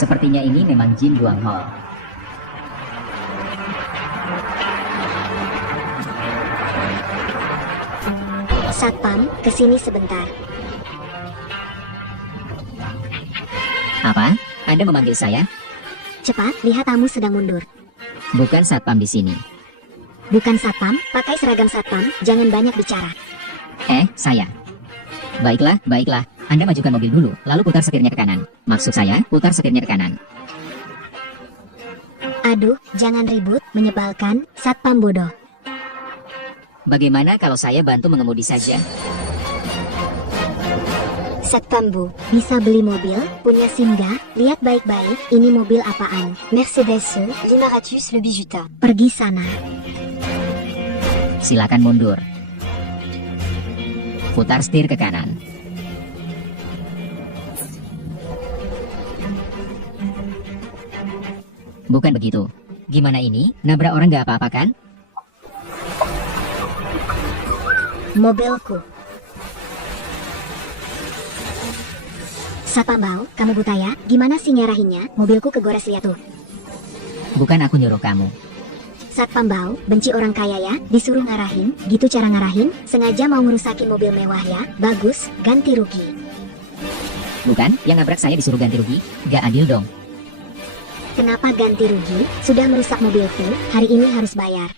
Sepertinya ini memang Jin Yuang Hall. Satpam, kesini sebentar. Apa? Anda memanggil saya? Cepat, lihat tamu sedang mundur. Bukan satpam di sini. Bukan satpam, pakai seragam satpam, jangan banyak bicara. Saya. Baiklah, baiklah. Anda majukan mobil dulu, lalu putar setirnya ke kanan. Maksud saya, putar setirnya ke kanan. Aduh, jangan ribut, menyebalkan, satpam bodoh. Bagaimana kalau saya bantu mengemudi saja? Satpam Bu, bisa beli mobil, punya SIM nggak? Lihat baik-baik, ini mobil apaan? Mercedes Limaratus Le Bijuta. Pergi sana. Silakan mundur. Putar setir ke kanan. Bukan begitu. Gimana ini? Nabrak orang nggak apa-apa kan? Mobilku. Satpam Bau, kamu buta ya? Gimana sih ngarahinnya? Mobilku kegores lihat tuh. Bukan aku nyuruh kamu. Satpam Bau, benci orang kaya ya? Disuruh ngarahin? Gitu cara ngarahin? Sengaja mau ngerusakin mobil mewah ya? Bagus, ganti rugi. Bukan, yang nabrak saya disuruh ganti rugi. Gak adil dong. Kenapa ganti rugi? Sudah merusak mobilku, hari ini harus bayar.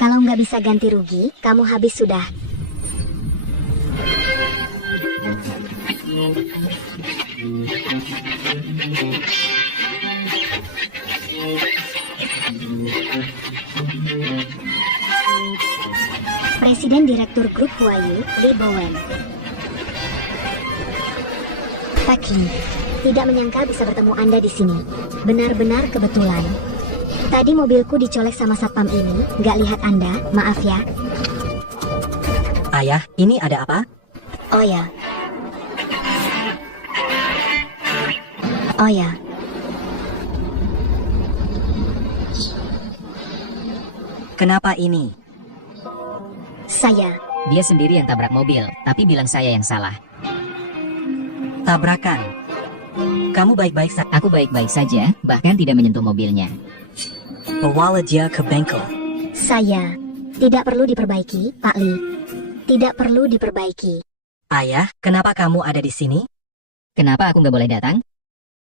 Kalau nggak bisa ganti rugi, kamu habis sudah. Presiden Direktur Grup Huayu, Li Bowen. Pagi. Tidak menyangka bisa bertemu Anda di sini. Benar-benar kebetulan. Tadi mobilku dicolek sama satpam ini, nggak lihat Anda, maaf ya. Ayah, ini ada apa? Oh ya. Oh ya. Kenapa ini? Saya. Dia sendiri yang tabrak mobil, tapi bilang saya yang salah. Tabrakan. Kamu baik-baik saja. Aku baik-baik saja, bahkan tidak menyentuh mobilnya. Bawa dia ke bengkel. Saya. Tidak perlu diperbaiki, Pak Li. Tidak perlu diperbaiki. Ayah, kenapa kamu ada di sini? Kenapa aku nggak boleh datang?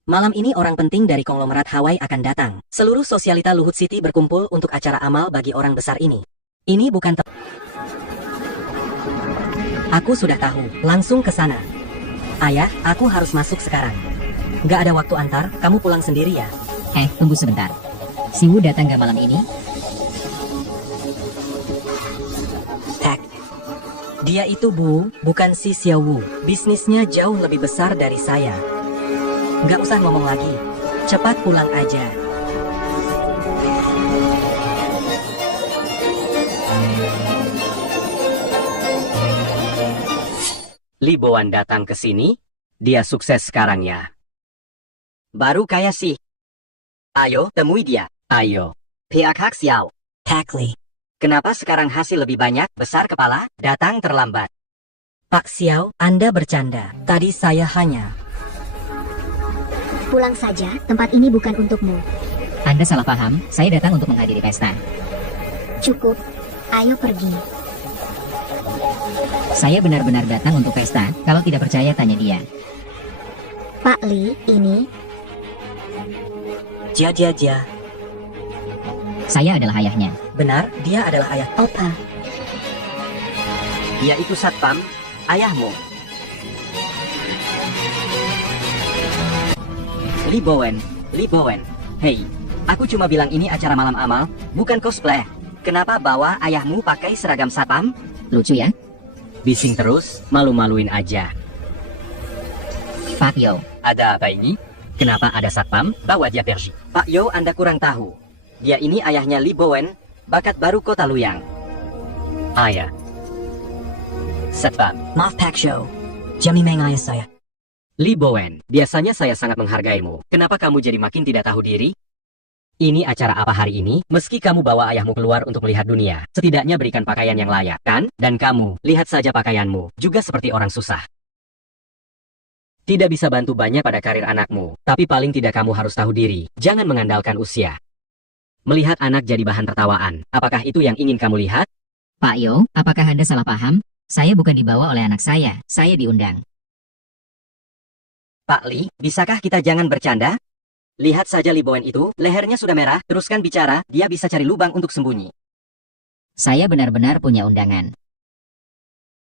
Malam ini orang penting dari konglomerat Hawaii akan datang. Seluruh sosialita Luhut City berkumpul untuk acara amal bagi orang besar ini. Ini bukan Aku sudah tahu, langsung ke sana. Ayah, aku harus masuk sekarang. Gak ada waktu antar, kamu pulang sendiri ya. Tunggu sebentar. Si Wu datang nggak malam ini? Tak. Dia itu Bu, bukan si Xiao Wu. Bisnisnya jauh lebih besar dari saya. Gak usah ngomong lagi. Cepat pulang aja. Li Bowen datang ke sini, dia sukses sekarang ya. Baru kaya sih. Ayo, temui dia. Ayo. Pihak Hak Xiao. Tak Li. Kenapa sekarang hasil lebih banyak? Besar kepala, datang terlambat. Pak Xiao, Anda bercanda. Tadi saya hanya... Pulang saja, tempat ini bukan untukmu. Anda salah paham, saya datang untuk menghadiri pesta. Cukup. Ayo pergi. Saya benar-benar datang untuk pesta, kalau tidak percaya tanya dia. Pak Li, ini... Jia. Saya adalah ayahnya. Benar, dia adalah ayah. Opa. Dia itu satpam, ayahmu. Li Bowen. Hei, aku cuma bilang ini acara malam amal, bukan cosplay. Kenapa bawa ayahmu pakai seragam satpam? Lucu ya? Bising terus, malu-maluin aja. Pak Yo. Ada apa ini? Kenapa ada satpam? Bawa dia pergi. Pak Yo, Anda kurang tahu. Dia ini ayahnya Li Bowen, bakat baru kota Luyang. Ayah. Satpam. Maaf Pak Xiao. Jami Meng ayah saya. Li Bowen, biasanya saya sangat menghargaimu. Kenapa kamu jadi makin tidak tahu diri? Ini acara apa hari ini? Meski kamu bawa ayahmu keluar untuk melihat dunia, setidaknya berikan pakaian yang layak, kan? Dan kamu, lihat saja pakaianmu, juga seperti orang susah. Tidak bisa bantu banyak pada karir anakmu, tapi paling tidak kamu harus tahu diri. Jangan mengandalkan usia. Melihat anak jadi bahan tertawaan, apakah itu yang ingin kamu lihat? Pak Yo, apakah Anda salah paham? Saya bukan dibawa oleh anak saya diundang. Pak Li, bisakah kita jangan bercanda? Lihat saja Li Bowen itu, lehernya sudah merah, teruskan bicara, dia bisa cari lubang untuk sembunyi. Saya benar-benar punya undangan.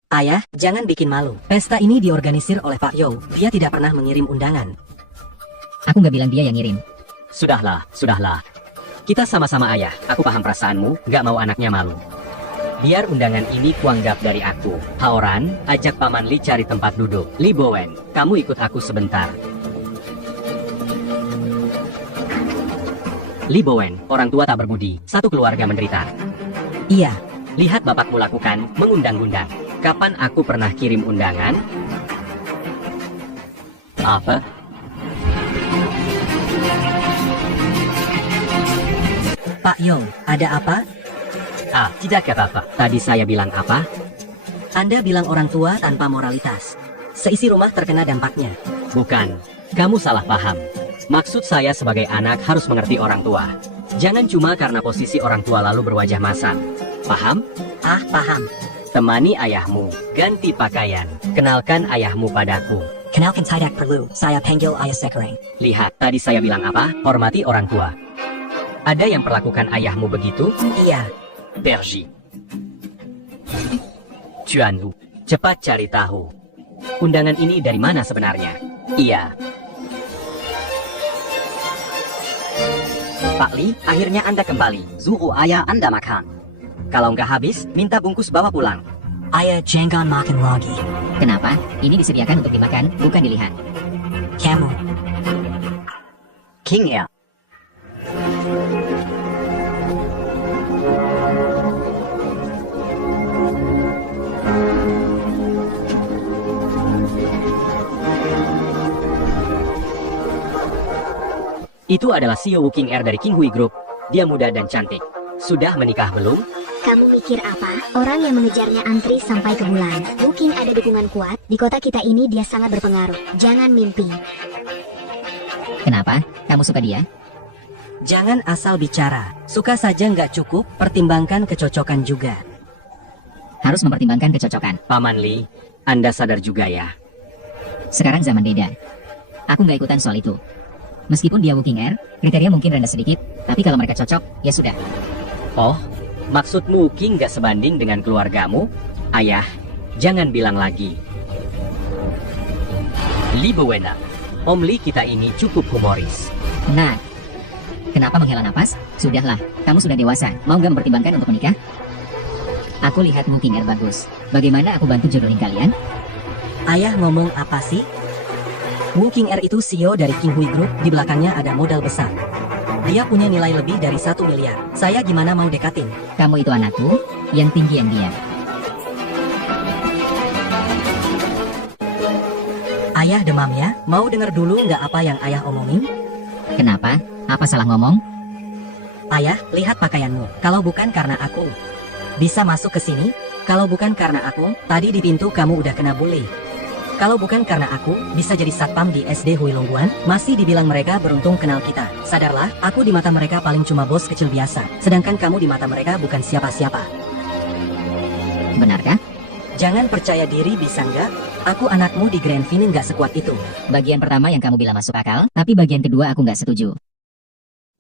Ayah, jangan bikin malu. Pesta ini diorganisir oleh Pak Yo. Dia tidak pernah mengirim undangan. Aku nggak bilang dia yang ngirim. Sudahlah, sudahlah. Kita sama-sama ayah, aku paham perasaanmu, nggak mau anaknya malu. Biar undangan ini kuanggap dari aku. Haoran, ajak Paman Li cari tempat duduk. Li Bowen, kamu ikut aku sebentar. Li Bowen, orang tua tak berbudi, satu keluarga menderita. Iya, Lihat bapakmu lakukan, mengundang-undang. Kapan aku pernah kirim undangan? Apa? Pak Yo, ada apa? Tidak apa-apa. Tadi saya bilang apa? Anda bilang orang tua tanpa moralitas. Seisi rumah terkena dampaknya. Bukan. Kamu salah paham. Maksud saya sebagai anak harus mengerti orang tua. Jangan cuma karena posisi orang tua lalu berwajah masam. Paham? Paham. Temani ayahmu. Ganti pakaian. Kenalkan ayahmu padaku. Kenalkan tidak perlu, saya panggil ayah sekarang. Lihat, tadi saya bilang apa? Hormati orang tua. Ada yang perlakukan ayahmu begitu? Iya, Berji. Chuanwu, cepat cari tahu. Undangan ini dari mana sebenarnya? Iya. Pak Li, akhirnya Anda kembali. Suruh ayah Anda makan. Kalau nggak habis, minta bungkus bawa pulang. ayah jangan makan lagi. Kenapa? Ini disediakan untuk dimakan, bukan dilihat. Kamu, King ya. Itu adalah CEO King Air dari King Hui Group. Dia muda dan cantik. Sudah menikah belum? Kamu mikir apa? Orang yang mengejarnya antri sampai ke bulan. Mungkin ada dukungan kuat. Di kota kita ini dia sangat berpengaruh. Jangan mimpi. Kenapa? Kamu suka dia? jangan asal bicara. Suka saja nggak cukup, pertimbangkan kecocokan juga. Harus mempertimbangkan kecocokan. Paman Li, Anda sadar juga ya. Sekarang zaman beda. Aku nggak ikutan soal itu. Meskipun dia King Air, kriteria mungkin rendah sedikit, tapi kalau mereka cocok, ya sudah. Oh, maksudmu King gak sebanding dengan keluargamu? Ayah, jangan bilang lagi. Li Bowena, Om Li kita ini cukup humoris. Nah, kenapa menghela napas? Sudahlah, kamu sudah dewasa, mau nggak mempertimbangkan untuk menikah? Aku lihat King Air bagus. Bagaimana aku bantu jodohin kalian? Ayah ngomong apa sih? Wu King Air itu CEO dari King Hui Group, di belakangnya ada modal besar. Dia punya nilai lebih dari 1 miliar. Saya gimana mau dekatin? Kamu itu anakku, yang tinggi yang dia. Ayah demam ya? Mau denger dulu nggak apa yang ayah omongin? Kenapa? Apa salah ngomong? Ayah, lihat pakaianmu. Kalau bukan karena aku bisa masuk ke sini, kalau bukan karena aku, tadi di pintu kamu udah kena bully. Kalau bukan karena aku, bisa jadi satpam di SD Hui Longguan, masih dibilang mereka beruntung kenal kita. Sadarlah, aku di mata mereka paling cuma bos kecil biasa, sedangkan kamu di mata mereka bukan siapa-siapa. Benarkah? Jangan percaya diri bisa nggak? Aku anakmu di Grand Fini nggak sekuat itu. Bagian pertama yang kamu bilang masuk akal, tapi bagian kedua aku nggak setuju.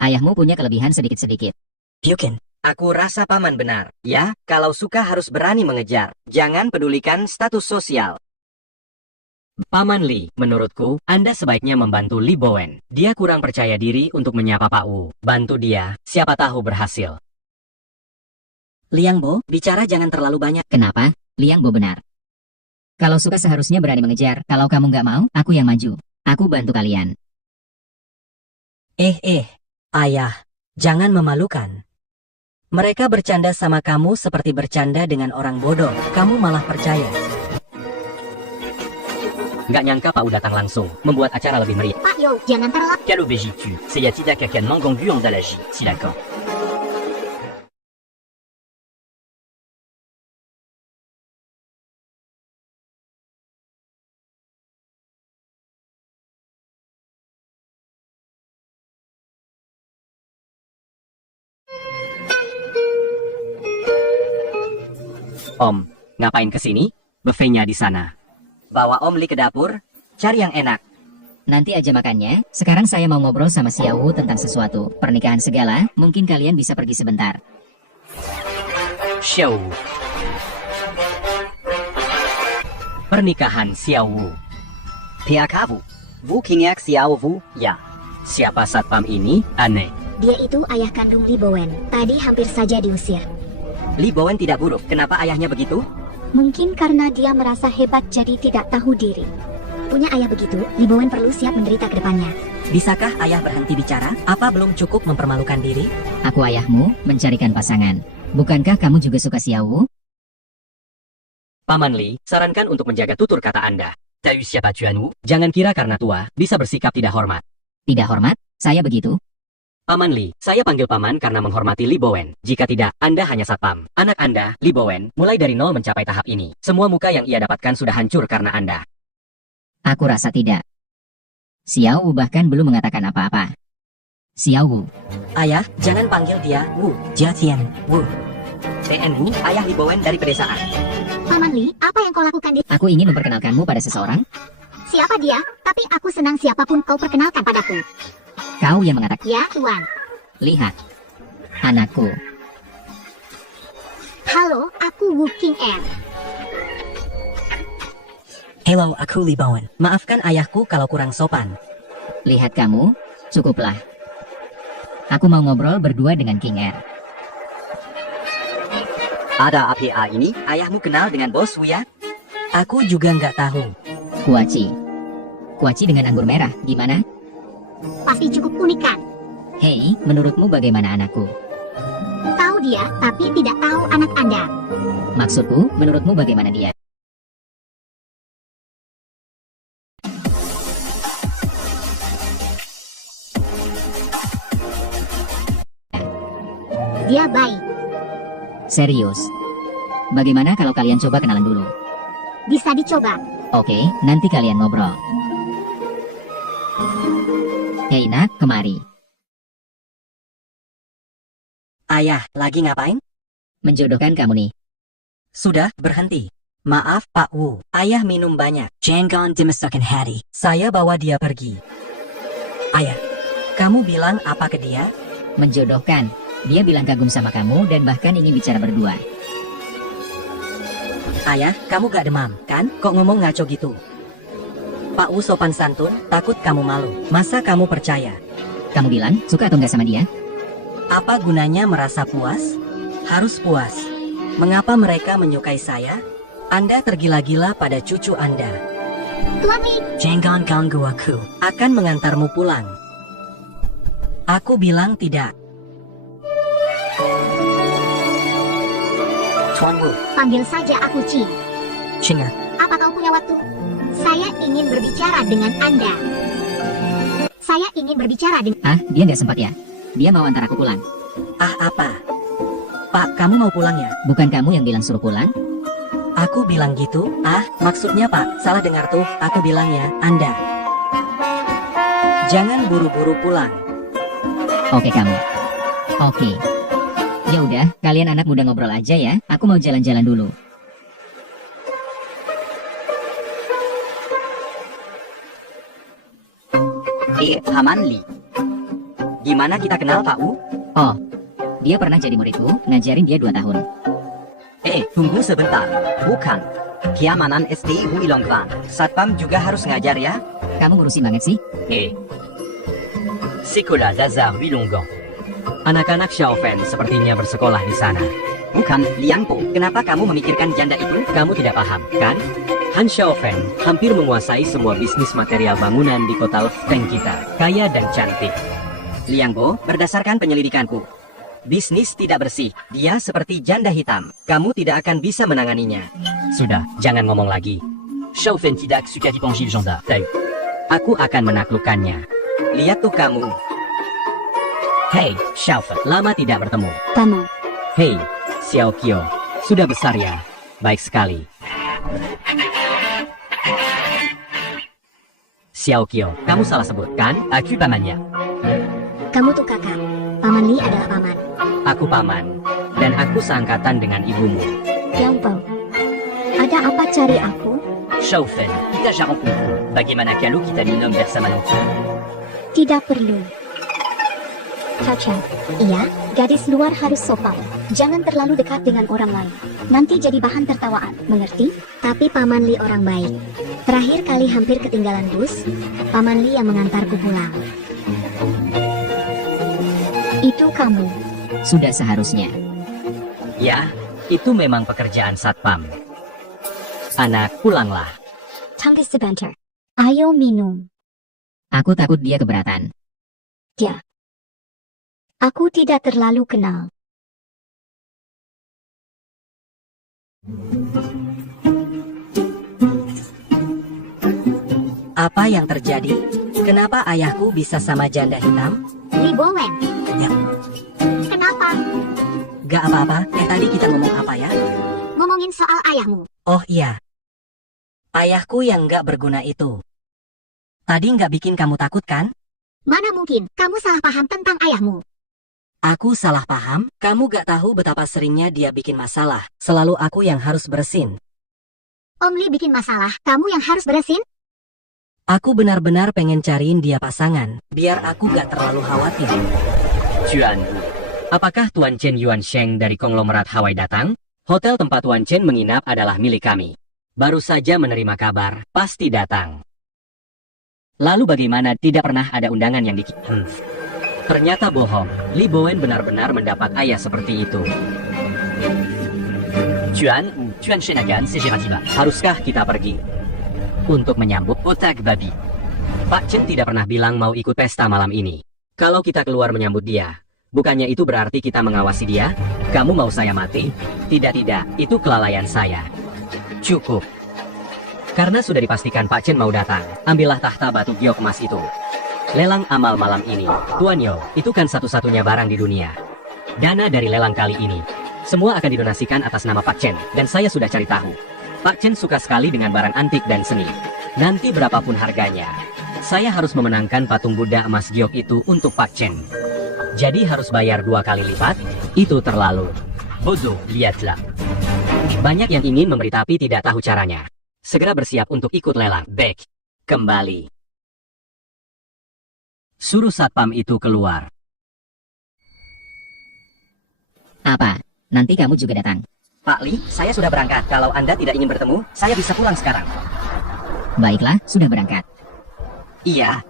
Ayahmu punya kelebihan sedikit-sedikit. Yukin. Aku rasa paman benar. Ya, kalau suka harus berani mengejar. Jangan pedulikan status sosial. Paman Li, menurutku, Anda sebaiknya membantu Li Bowen. Dia kurang percaya diri untuk menyapa Pak Wu. Bantu dia, siapa tahu berhasil. Liang Bo, bicara jangan terlalu banyak. Kenapa? Liang Bo benar. Kalau suka seharusnya berani mengejar. Kalau kamu nggak mau, aku yang maju. Aku bantu kalian. Ayah, jangan memalukan. Mereka bercanda sama kamu seperti bercanda dengan orang bodoh. Kamu malah percaya. Nggak nyangka Pak Wu datang langsung, membuat acara lebih meriah. Pak Yo, jangan terlalu. Quel obéis tu? C'est Yatida Kaken Mangongu en Dalaji, si d'accord. Om, ngapain kesini? Buffetnya di sana. Bawa Om Li ke dapur, cari yang enak. Nanti aja makannya. Sekarang saya mau ngobrol sama Xiao Wu tentang sesuatu. Pernikahan segala, mungkin kalian bisa pergi sebentar. Show. Pernikahan Xiao Wu. Pihak Wu. Wu Qing'er Xiao Wu. Ya, siapa satpam ini? Aneh. Dia itu ayah kandung Li Bowen. Tadi hampir saja diusir. Li Bowen tidak buruk. Kenapa ayahnya begitu? Mungkin karena dia merasa hebat jadi tidak tahu diri. Punya ayah begitu, Li Bowen perlu siap menderita ke depannya. Bisakah ayah berhenti bicara? Apa belum cukup mempermalukan diri? Aku ayahmu, mencarikan pasangan. Bukankah kamu juga suka Xiao Wu? Paman Li, sarankan untuk menjaga tutur kata Anda. Tahu siapa Chuan Wu? Jangan kira karena tua, bisa bersikap tidak hormat. Tidak hormat? Saya begitu. Paman Li, saya panggil paman karena menghormati Li Bowen. Jika tidak, Anda hanya satpam. Anak Anda, Li Bowen, mulai dari nol mencapai tahap ini. Semua muka yang ia dapatkan sudah hancur karena Anda. Aku rasa tidak. Xiao Wu bahkan belum mengatakan apa-apa. Xiao Wu, Ayah, jangan panggil dia Wu. Jiatian Wu. TN Wu, ayah Li Bowen dari pedesaan. Paman Li, apa yang kau lakukan di... aku ingin memperkenalkanmu pada seseorang. Siapa dia? Tapi aku senang siapapun kau perkenalkan padaku. Kau yang mengatakan, Ya, Tuan. lihat, anakku. Halo, aku Wu Qing'er. Hello, aku Li Bowen. Maafkan ayahku kalau kurang sopan. Lihat kamu, cukuplah. Aku mau ngobrol berdua dengan King Er. Ada APA ini, ayahmu kenal dengan bos Wu ya? Aku juga nggak tahu. Kuaci. Kuaci dengan anggur merah, gimana? Pasti cukup unik kan? Hei, menurutmu bagaimana anakku? Tahu dia, tapi tidak tahu anak Anda. Maksudku, menurutmu bagaimana dia? Dia baik. Serius. Bagaimana kalau kalian coba kenalan dulu? Bisa dicoba. Oke, nanti kalian ngobrol. Hei nak, kemari. Ayah, lagi ngapain? Menjodohkan kamu nih. Sudah, berhenti. Maaf, Pak Wu. Ayah minum banyak. Jangan dimasukkan hati. Saya bawa dia pergi. Ayah, kamu bilang apa ke dia? Menjodohkan. Dia bilang kagum sama kamu dan bahkan ingin bicara berdua. Ayah, kamu gak demam, kan? Kok ngomong ngaco gitu? Pak Wu sopan santun, takut kamu malu. Masa kamu percaya? Kamu bilang, suka atau enggak sama dia? Apa gunanya merasa puas? Harus puas. Mengapa mereka menyukai saya? Anda tergila-gila pada cucu Anda. Tuan Li, Jangan ganggu aku. Akan mengantarmu pulang. Aku bilang tidak. Chuan Wu. panggil saja aku Ci. Chinger. Apa kau punya waktu? Saya ingin berbicara dengan Anda. Saya ingin berbicara dengan... Ah, dia nggak sempat ya? Dia mau antar aku pulang. Ah, apa? Pak, kamu mau pulang ya? Bukan kamu yang bilang suruh pulang? Aku bilang gitu? Ah, maksudnya Pak, salah dengar tuh. Aku bilangnya, Anda. Jangan buru-buru pulang. Oke kamu. Oke. Ya udah, kalian anak muda ngobrol aja ya. Aku mau jalan-jalan dulu. Paman Li. Gimana kita kenal Pak Wu? Oh, dia pernah jadi muridku, ngajarin dia 2 tahun. Tunggu sebentar. Bukan. Keamanan SD Wu Ilongkwan. Satpam juga harus ngajar ya? Kamu ngurusin banget sih? Sekolah Dasar Wilonggang. Anak-anak Xiaofen sepertinya bersekolah di sana. Bukan, Liang Po. Kenapa kamu memikirkan janda itu? Kamu tidak paham, kan? Han Xiaofen hampir menguasai semua bisnis material bangunan di kota Lefeng kita. Kaya dan cantik. Liang Po, berdasarkan penyelidikanku, bisnis tidak bersih. Dia seperti janda hitam. Kamu tidak akan bisa menanganinya. Sudah, jangan ngomong lagi. Xiaofen tidak suka dipanggil janda. Tahu. Aku akan menaklukkannya. Lihat tuh kamu. Hei, Xiaofen, lama tidak bertemu. Kamu. Hei, Xiao Kyo, sudah besar ya? Baik sekali. Xiao Kyo, kamu salah sebut, kan? Aku pamannya. Kamu tuh kakak. Paman Li adalah paman. Aku paman, dan aku seangkatan dengan ibumu. Yang Po. Ada apa cari aku? Shaufen, kita jarang kumpul. Bagaimana kalau kita minum bersama nanti? Tidak perlu. Caca, iya, gadis luar harus sopan. Jangan terlalu dekat dengan orang lain. Nanti jadi bahan tertawaan, mengerti? Tapi Paman Li orang baik. Terakhir kali hampir ketinggalan bus, Paman Li yang mengantarku pulang. Itu kamu. Sudah seharusnya. Ya, itu memang pekerjaan satpam. Anak, pulanglah. Tunggu sebentar. Ayo minum. Aku takut dia keberatan. Aku tidak terlalu kenal. Apa yang terjadi? Kenapa ayahku bisa sama janda hitam? Li Bowen. Ya. Kenapa? Gak apa-apa, tadi kita ngomong apa ya? Ngomongin soal ayahmu. Oh iya. Ayahku yang gak berguna itu. Tadi gak bikin kamu takut kan? Mana mungkin, kamu salah paham tentang ayahmu. Aku salah paham? Kamu gak tahu betapa seringnya dia bikin masalah. Selalu aku yang harus bersin. Om Li bikin masalah, kamu yang harus beresin? Aku benar-benar pengen cariin dia pasangan, biar aku gak terlalu khawatir. Juan, apakah Tuan Chen Yuan Sheng dari konglomerat Hawaii datang? Hotel tempat Tuan Chen menginap adalah milik kami. Baru saja menerima kabar, pasti datang. Lalu bagaimana tidak pernah ada undangan yang dikirim? Ternyata bohong, Li Bowen benar-benar mendapat ayah seperti itu. Juan Shenagan Sejiratiba. Haruskah kita pergi? Untuk menyambut otak babi. Pak Chen tidak pernah bilang mau ikut pesta malam ini. Kalau kita keluar menyambut dia, bukannya itu berarti kita mengawasi dia? Kamu mau saya mati? Tidak, itu kelalaian saya. Cukup. Karena sudah dipastikan Pak Chen mau datang, ambillah tahta batu giok emas itu. Lelang amal malam ini, Tuan Yo, itu kan satu-satunya barang di dunia. Dana dari lelang kali ini, semua akan didonasikan atas nama Pak Chen, dan saya sudah cari tahu. Pak Chen suka sekali dengan barang antik dan seni. Nanti berapapun harganya, saya harus memenangkan patung Buddha emas giok itu untuk Pak Chen. Jadi harus bayar 2 kali lipat? Itu terlalu bodoh, lihatlah. Banyak yang ingin memberi tapi tidak tahu caranya. Segera bersiap untuk ikut lelang. Back. Kembali. Suruh satpam itu keluar. Apa? Nanti kamu juga datang. Pak Li, saya sudah berangkat. Kalau Anda tidak ingin bertemu, saya bisa pulang sekarang. Baiklah, sudah berangkat. Iya.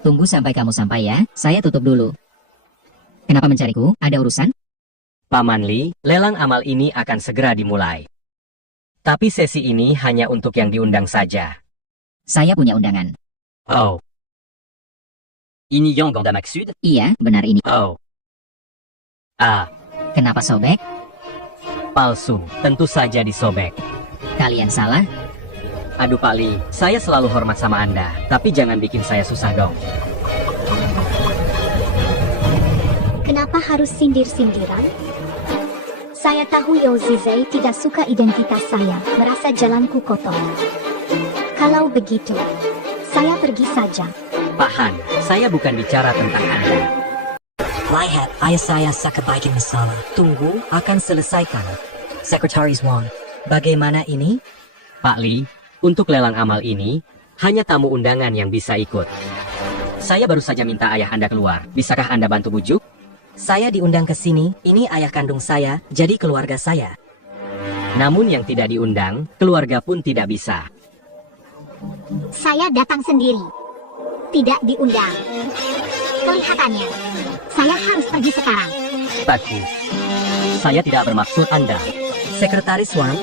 Tunggu sampai kamu sampai ya, saya tutup dulu. Kenapa mencariku? Ada urusan? Paman Li, lelang amal ini akan segera dimulai. Tapi sesi ini hanya untuk yang diundang saja. Saya punya undangan. Oh. Ini Yonggong maksud? Iya, benar ini. Oh. Ah, Kenapa sobek? palsu. Tentu saja disobek. Kalian salah? Aduh Pak Li, saya selalu hormat sama Anda, tapi jangan bikin saya susah dong. Kenapa harus sindir-sindiran? Saya tahu Yo Zizei tidak suka identitas saya, merasa jalanku kotor. Kalau begitu, saya pergi saja. Pak Han, saya bukan bicara tentang Anda. Lihat, ayah saya sakit bikin masalah. Tunggu, akan selesaikan. Sekretaris Wang, bagaimana ini? Pak Li, untuk lelang amal ini, hanya tamu undangan yang bisa ikut. Saya baru saja minta ayah Anda keluar. Bisakah Anda bantu bujuk? Saya diundang ke sini, ini ayah kandung saya, jadi keluarga saya. Namun yang tidak diundang, keluarga pun tidak bisa. Saya datang sendiri. Tidak diundang. Kelihatannya, saya harus pergi sekarang. Bagus. Saya tidak bermaksud Anda. Sekretaris Wang,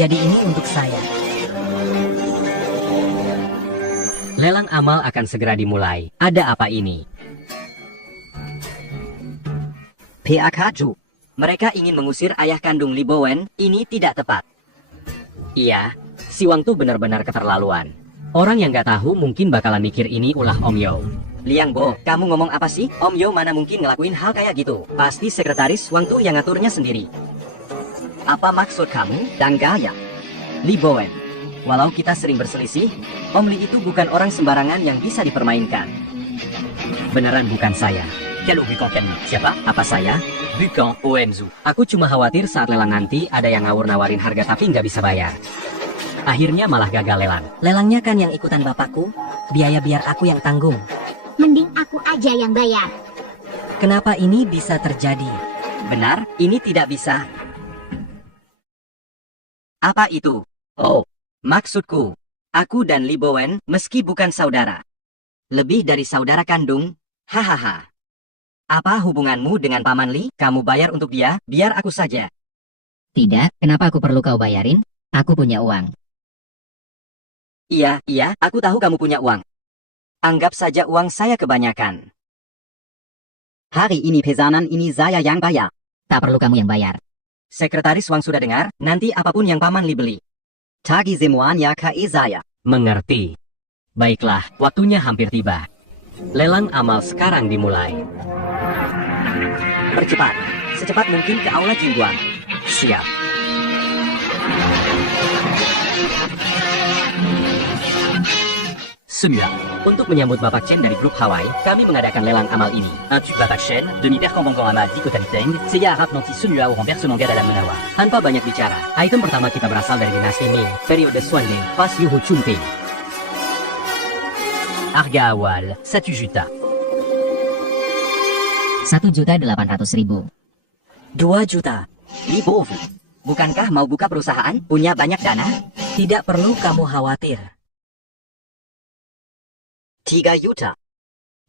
jadi ini untuk saya. Lelang amal akan segera dimulai. Ada apa ini? Pihak Haju, mereka ingin mengusir ayah kandung Li Bowen, ini tidak tepat. Iya, si Wang tuh benar-benar keterlaluan. Orang yang gak tahu mungkin bakalan mikir ini ulah Om Yo. Liang Bo, kamu ngomong apa sih? Om Yo mana mungkin ngelakuin hal kayak gitu? Pasti sekretaris Wang tuh yang ngaturnya sendiri. Apa maksud kamu? Dan gaya? Li Bowen, walau kita sering berselisih, Om Li itu bukan orang sembarangan yang bisa dipermainkan. Beneran bukan saya. Kalau bukan kamu, siapa? Apa saya? Bukan OMZU. Aku cuma khawatir saat lelang nanti ada yang ngawur-nawarin harga tapi nggak bisa bayar. Akhirnya malah gagal lelang. Lelangnya kan yang ikutan bapakku. Biaya biar aku yang tanggung. Mending aku aja yang bayar. Kenapa ini bisa terjadi? Benar, ini tidak bisa. Apa itu? Oh, Maksudku, aku dan Li Bowen meski bukan saudara. Lebih dari saudara kandung, hahaha. Apa hubunganmu dengan Paman Li? Kamu bayar untuk dia, biar aku saja. Tidak, kenapa aku perlu kau bayarin? Aku punya uang. Iya, aku tahu kamu punya uang. Anggap saja uang saya kebanyakan. Hari ini pesanan ini saya yang bayar. Tak perlu kamu yang bayar. Sekretaris Wang sudah dengar, nanti apapun yang Paman Li beli. Tagi semuanya ke saya. mengerti. Baiklah, waktunya hampir tiba. Lelang amal sekarang dimulai. Percepat, secepat mungkin ke aula Jingguang. Siap. Semua. Untuk menyambut Bapak Chen dari grup Hawaii, kami mengadakan lelang amal ini. Un tube Bapak Chen, demi-père convaincant amal di Kota Liteng, Seya Arab nanti Sunua au renverse manga dalam menawa. Tanpa banyak bicara, item pertama kita berasal dari dinasti Ming, periode Xuanming, pas Yuhu Chunping. Harga awal, 1 juta. 1.800.000. 2 juta. Li Bovu, bukankah mau buka perusahaan? Punya banyak dana? Tidak perlu kamu khawatir. 3 juta.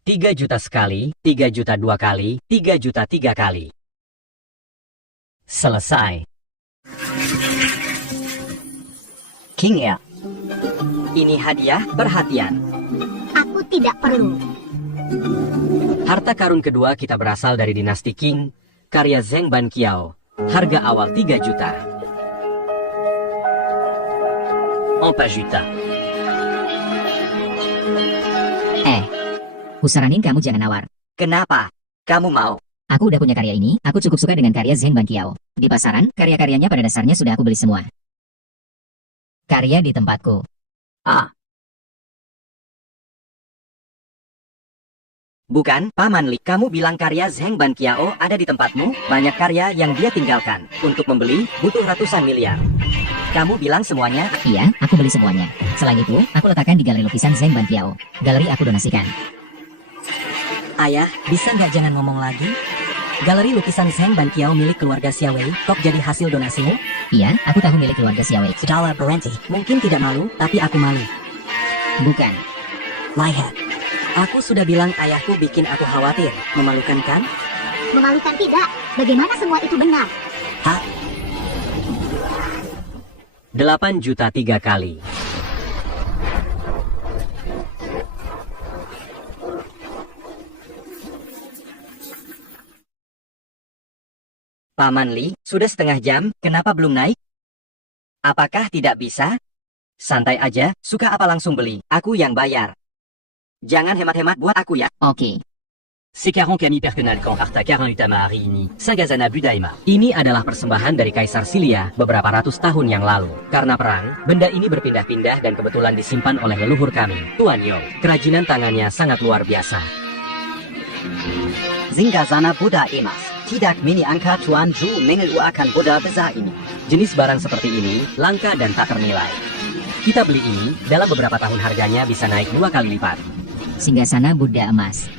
3 juta sekali, 3 juta 2 kali, 3 juta 3 kali. Selesai. King Air. Ini hadiah perhatian. Aku tidak perlu. Harta karun kedua kita berasal dari dinasti Qing, karya Zheng Banqiao. Harga awal 3 juta. 4 juta. Kusaranin kamu jangan nawar. Kenapa? Kamu mau? Aku udah punya karya ini, aku cukup suka dengan karya Zheng Banqiao. Di pasaran, karya-karyanya pada dasarnya sudah aku beli semua. Karya di tempatku. Bukan, Paman Li. Kamu bilang karya Zheng Banqiao ada di tempatmu? Banyak karya yang dia tinggalkan. Untuk membeli, butuh ratusan miliar. Kamu bilang semuanya? Iya, aku beli semuanya. Selain itu, aku letakkan di galeri lukisan Zheng Banqiao. Galeri aku donasikan. Ayah, bisa nggak jangan ngomong lagi? Galeri lukisan Zheng Banqiao milik keluarga Xiaowei, kok jadi hasil donasimu? Iya, aku tahu milik keluarga Xiaowei. Sudahlah berhenti. Mungkin tidak malu, tapi aku malu. Bukan. Lihat. Aku sudah bilang ayahku bikin aku khawatir. Memalukan kan? Memalukan tidak. Bagaimana semua itu benar? 8 juta 3 kali. Paman Li, sudah setengah jam, kenapa belum naik? Apakah tidak bisa? Santai aja, suka apa langsung beli, aku yang bayar. Jangan hemat-hemat buat aku ya. Oke. Sekarang kami perkenalkan harta karun utama hari ini, Sagazana Budaima. Ini adalah persembahan dari Kaisar Silia beberapa ratus tahun yang lalu. Karena perang, benda ini berpindah-pindah dan kebetulan disimpan oleh leluhur kami, Tuan Yo. Kerajinan tangannya sangat luar biasa. Singgasana Buddha Emas. Tidak mini angka Tuan Zhu mengeluarkan Buddha besar ini. Jenis barang seperti ini langka dan tak ternilai. Kita beli ini, dalam beberapa tahun harganya bisa naik 2 kali lipat. Singgasana Buddha emas.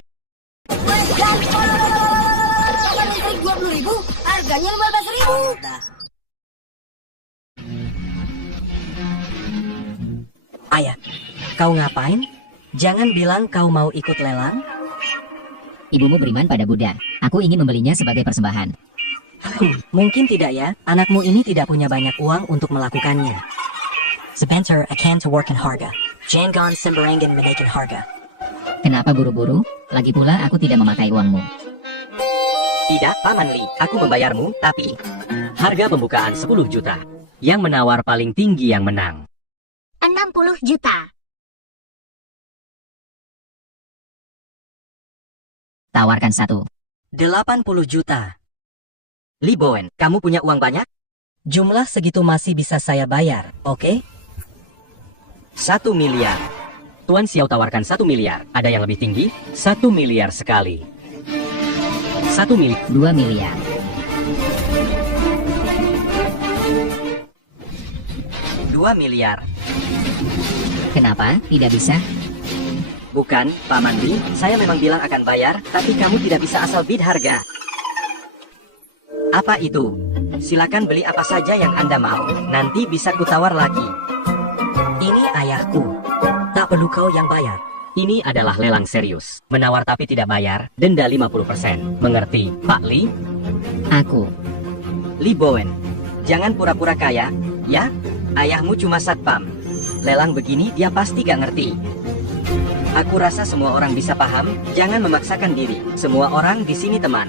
Harganya 15.000. Ayah, kau ngapain? Jangan bilang kau mau ikut lelang. Ibumu beriman pada Buddha. Aku ingin membelinya sebagai persembahan. Mungkin tidak ya, anakmu ini tidak punya banyak uang untuk melakukannya. Sebentar akan to work in harga. Jangan sembarangan menaikkan harga. Kenapa buru-buru? Lagi pula aku tidak memakai uangmu. Tidak, Paman Li, aku membayarmu, tapi... Harga pembukaan 10 juta. Yang menawar paling tinggi yang menang. 60 juta. Tawarkan 1. 80 juta. Li Bowen, kamu punya uang banyak? Jumlah segitu masih bisa saya bayar, oke? 1 miliar. Tuan Xiao tawarkan 1 miliar. Ada yang lebih tinggi? 1 miliar sekali. 1 miliar. 2 miliar. 2 miliar. Kenapa tidak bisa? Bukan, Paman Li, saya memang bilang akan bayar, tapi kamu tidak bisa asal bid harga. Apa itu? Silakan beli apa saja yang Anda mau, nanti bisa kutawar lagi. Ini ayahku. Tak perlu kau yang bayar. Ini adalah lelang serius. Menawar tapi tidak bayar, denda 50%. Mengerti, Pak Li? Aku. Li Bowen, jangan pura-pura kaya, ya? Ayahmu cuma satpam. Lelang begini dia pasti gak ngerti. Aku rasa semua orang bisa paham, jangan memaksakan diri. Semua orang di sini teman.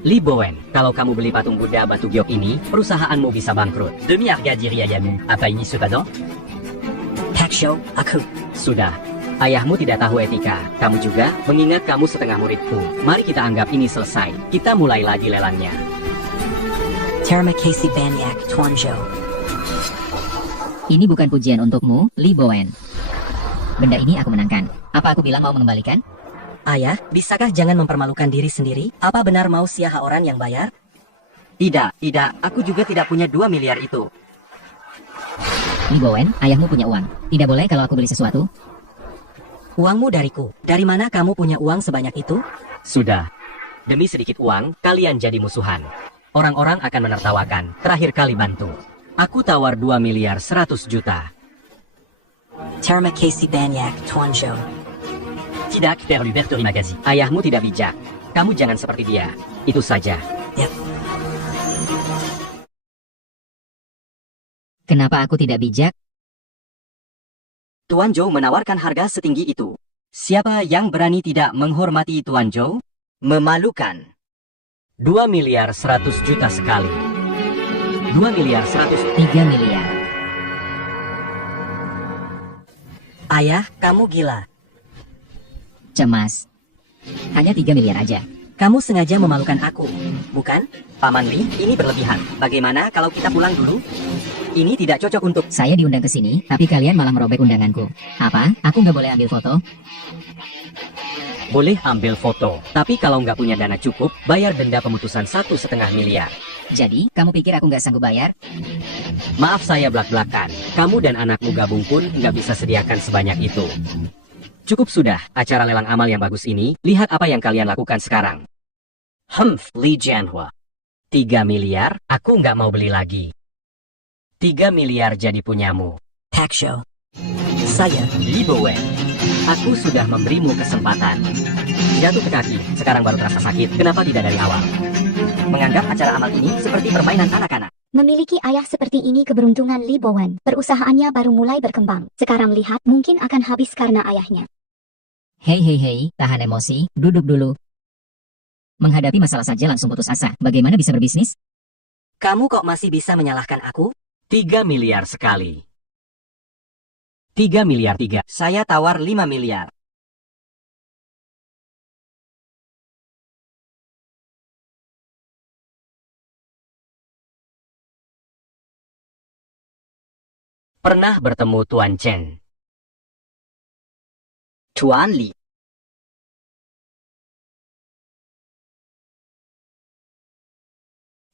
Li Bowen, kalau kamu beli patung Buddha batu giok ini, perusahaanmu bisa bangkrut. Demi harga diri ayahmu, apa ini sudah? Tak show, aku. Sudah. Ayahmu tidak tahu etika. Kamu juga, mengingat kamu setengah muridku. Mari kita anggap ini selesai. Kita mulai lagi lelangnya. Terima kasih banyak, Tuan Zhou. Ini bukan pujian untukmu, Li Bowen. Benda ini aku menangkan. Apa aku bilang mau mengembalikan? Ayah, bisakah jangan mempermalukan diri sendiri? Apa benar mau Siaha orang yang bayar? Tidak, aku juga tidak punya 2 miliar itu. Li Bowen, ayahmu punya uang. Tidak boleh kalau aku beli sesuatu. Uangmu dariku. Dari mana kamu punya uang sebanyak itu? Sudah. Demi sedikit uang, kalian jadi musuhan. Orang-orang akan menertawakan. Terakhir kali bantu. Aku tawar 2 miliar 100 juta. Terima kasih banyak, Tuan Zhou. Tidak perlu Bertori Magazine. Ayahmu tidak bijak. Kamu jangan seperti dia. Itu saja. Yap. Kenapa aku tidak bijak? Tuan Zhou menawarkan harga setinggi itu. Siapa yang berani tidak menghormati Tuan Zhou? Memalukan. 2 miliar 100 juta sekali. 2 miliar 100. 3 miliar. Ayah, kamu gila. Cemas. Hanya 3 miliar aja. Kamu sengaja memalukan aku, bukan? Paman Li, ini berlebihan. Bagaimana kalau kita pulang dulu? Ini tidak cocok untuk... Saya diundang ke sini, tapi kalian malah merobek undanganku. Apa? Aku nggak boleh ambil foto? Boleh ambil foto. Tapi kalau nggak punya dana cukup, bayar denda pemutusan 1,5 miliar. Jadi, kamu pikir aku nggak sanggup bayar? Maaf saya belak-belakan. Kamu dan anakmu gabung pun nggak bisa sediakan sebanyak itu. Cukup sudah, acara lelang amal yang bagus ini. Lihat apa yang kalian lakukan sekarang. Li Jianhua. 3 miliar, aku nggak mau beli lagi. 3 miliar jadi punyamu. Tak show. Saya, Li Bowen, aku sudah memberimu kesempatan. Jatuh ke kaki, sekarang baru terasa sakit. Kenapa tidak dari awal? Menganggap acara amal ini seperti permainan anak-anak. Memiliki ayah seperti ini keberuntungan Li Bowen. Perusahaannya baru mulai berkembang. Sekarang lihat, mungkin akan habis karena ayahnya. Hei, tahan emosi, duduk dulu. Menghadapi masalah saja langsung putus asa. Bagaimana bisa berbisnis? kamu kok masih bisa menyalahkan aku? 3 miliar sekali. 3 miliar 3. Saya tawar 5 miliar. Pernah bertemu Tuan Chen. Tuan Li.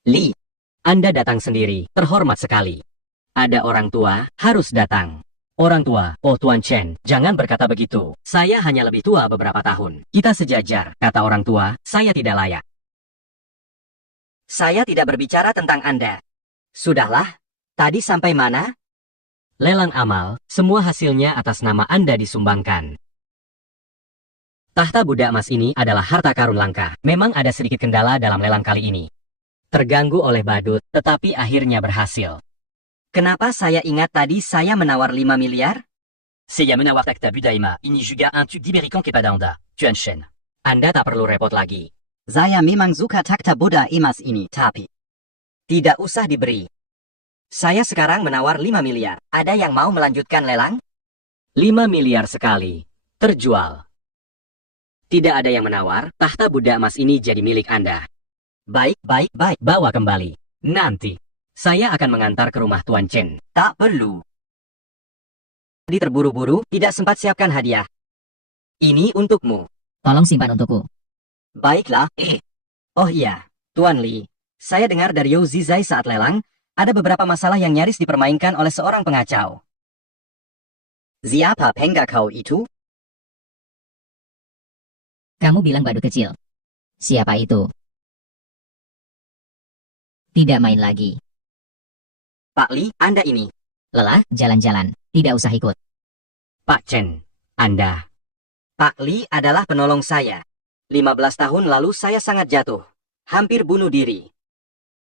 Li. Anda datang sendiri, terhormat sekali. Ada orang tua, harus datang. Orang tua, oh Tuan Chen, jangan berkata begitu. Saya hanya lebih tua beberapa tahun. Kita sejajar, kata orang tua, saya tidak layak. Saya tidak berbicara tentang Anda. Sudahlah, tadi sampai mana? Lelang amal, semua hasilnya atas nama Anda disumbangkan. Tahta Buddha emas ini adalah harta karun langka. Memang ada sedikit kendala dalam lelang kali ini. Terganggu oleh badut, tetapi akhirnya berhasil. Kenapa saya ingat tadi saya menawar 5 miliar? Saya menawar Tahta Buddha emas ini juga un truc d'Iberican kepada Anda, Tuan Chen. Anda tak perlu repot lagi. Saya memang suka Tahta Buddha emas ini, tapi tidak usah diberi. Saya sekarang menawar 5 miliar. Ada yang mau melanjutkan lelang? 5 miliar sekali. Terjual. Tidak ada yang menawar, tahta Buddha emas ini jadi milik Anda. Baik. Bawa kembali. Nanti, saya akan mengantar ke rumah Tuan Chen. Tak perlu. Tadi terburu-buru, tidak sempat siapkan hadiah. Ini untukmu. Tolong simpan untukku. Baiklah, Oh iya, Tuan Li. Saya dengar dari You Zizai saat lelang, ada beberapa masalah yang nyaris dipermainkan oleh seorang pengacau. Siapa penggakau itu? Kamu bilang badut kecil. Siapa itu? Tidak main lagi. Pak Li, Anda ini. Lelah, jalan-jalan. Tidak usah ikut. Pak Chen, Anda. Pak Li adalah penolong saya. 15 tahun lalu saya sangat jatuh. Hampir bunuh diri.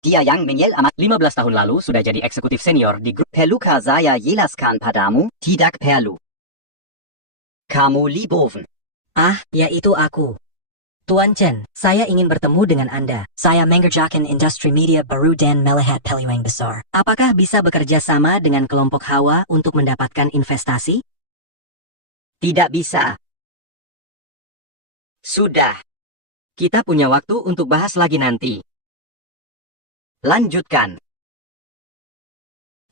Dia yang menyel amat. 15 tahun lalu sudah jadi eksekutif senior di grup. Perlukah saya jelaskan padamu? Tidak perlu. Kamu Li Bowen. Ah, yaitu aku. Tuan Chen, saya ingin bertemu dengan Anda. Saya mengerjakan industri media baru dan melihat peluang besar. Apakah bisa bekerja sama dengan kelompok Hawa untuk mendapatkan investasi? Tidak bisa. Sudah. Kita punya waktu untuk bahas lagi nanti. Lanjutkan.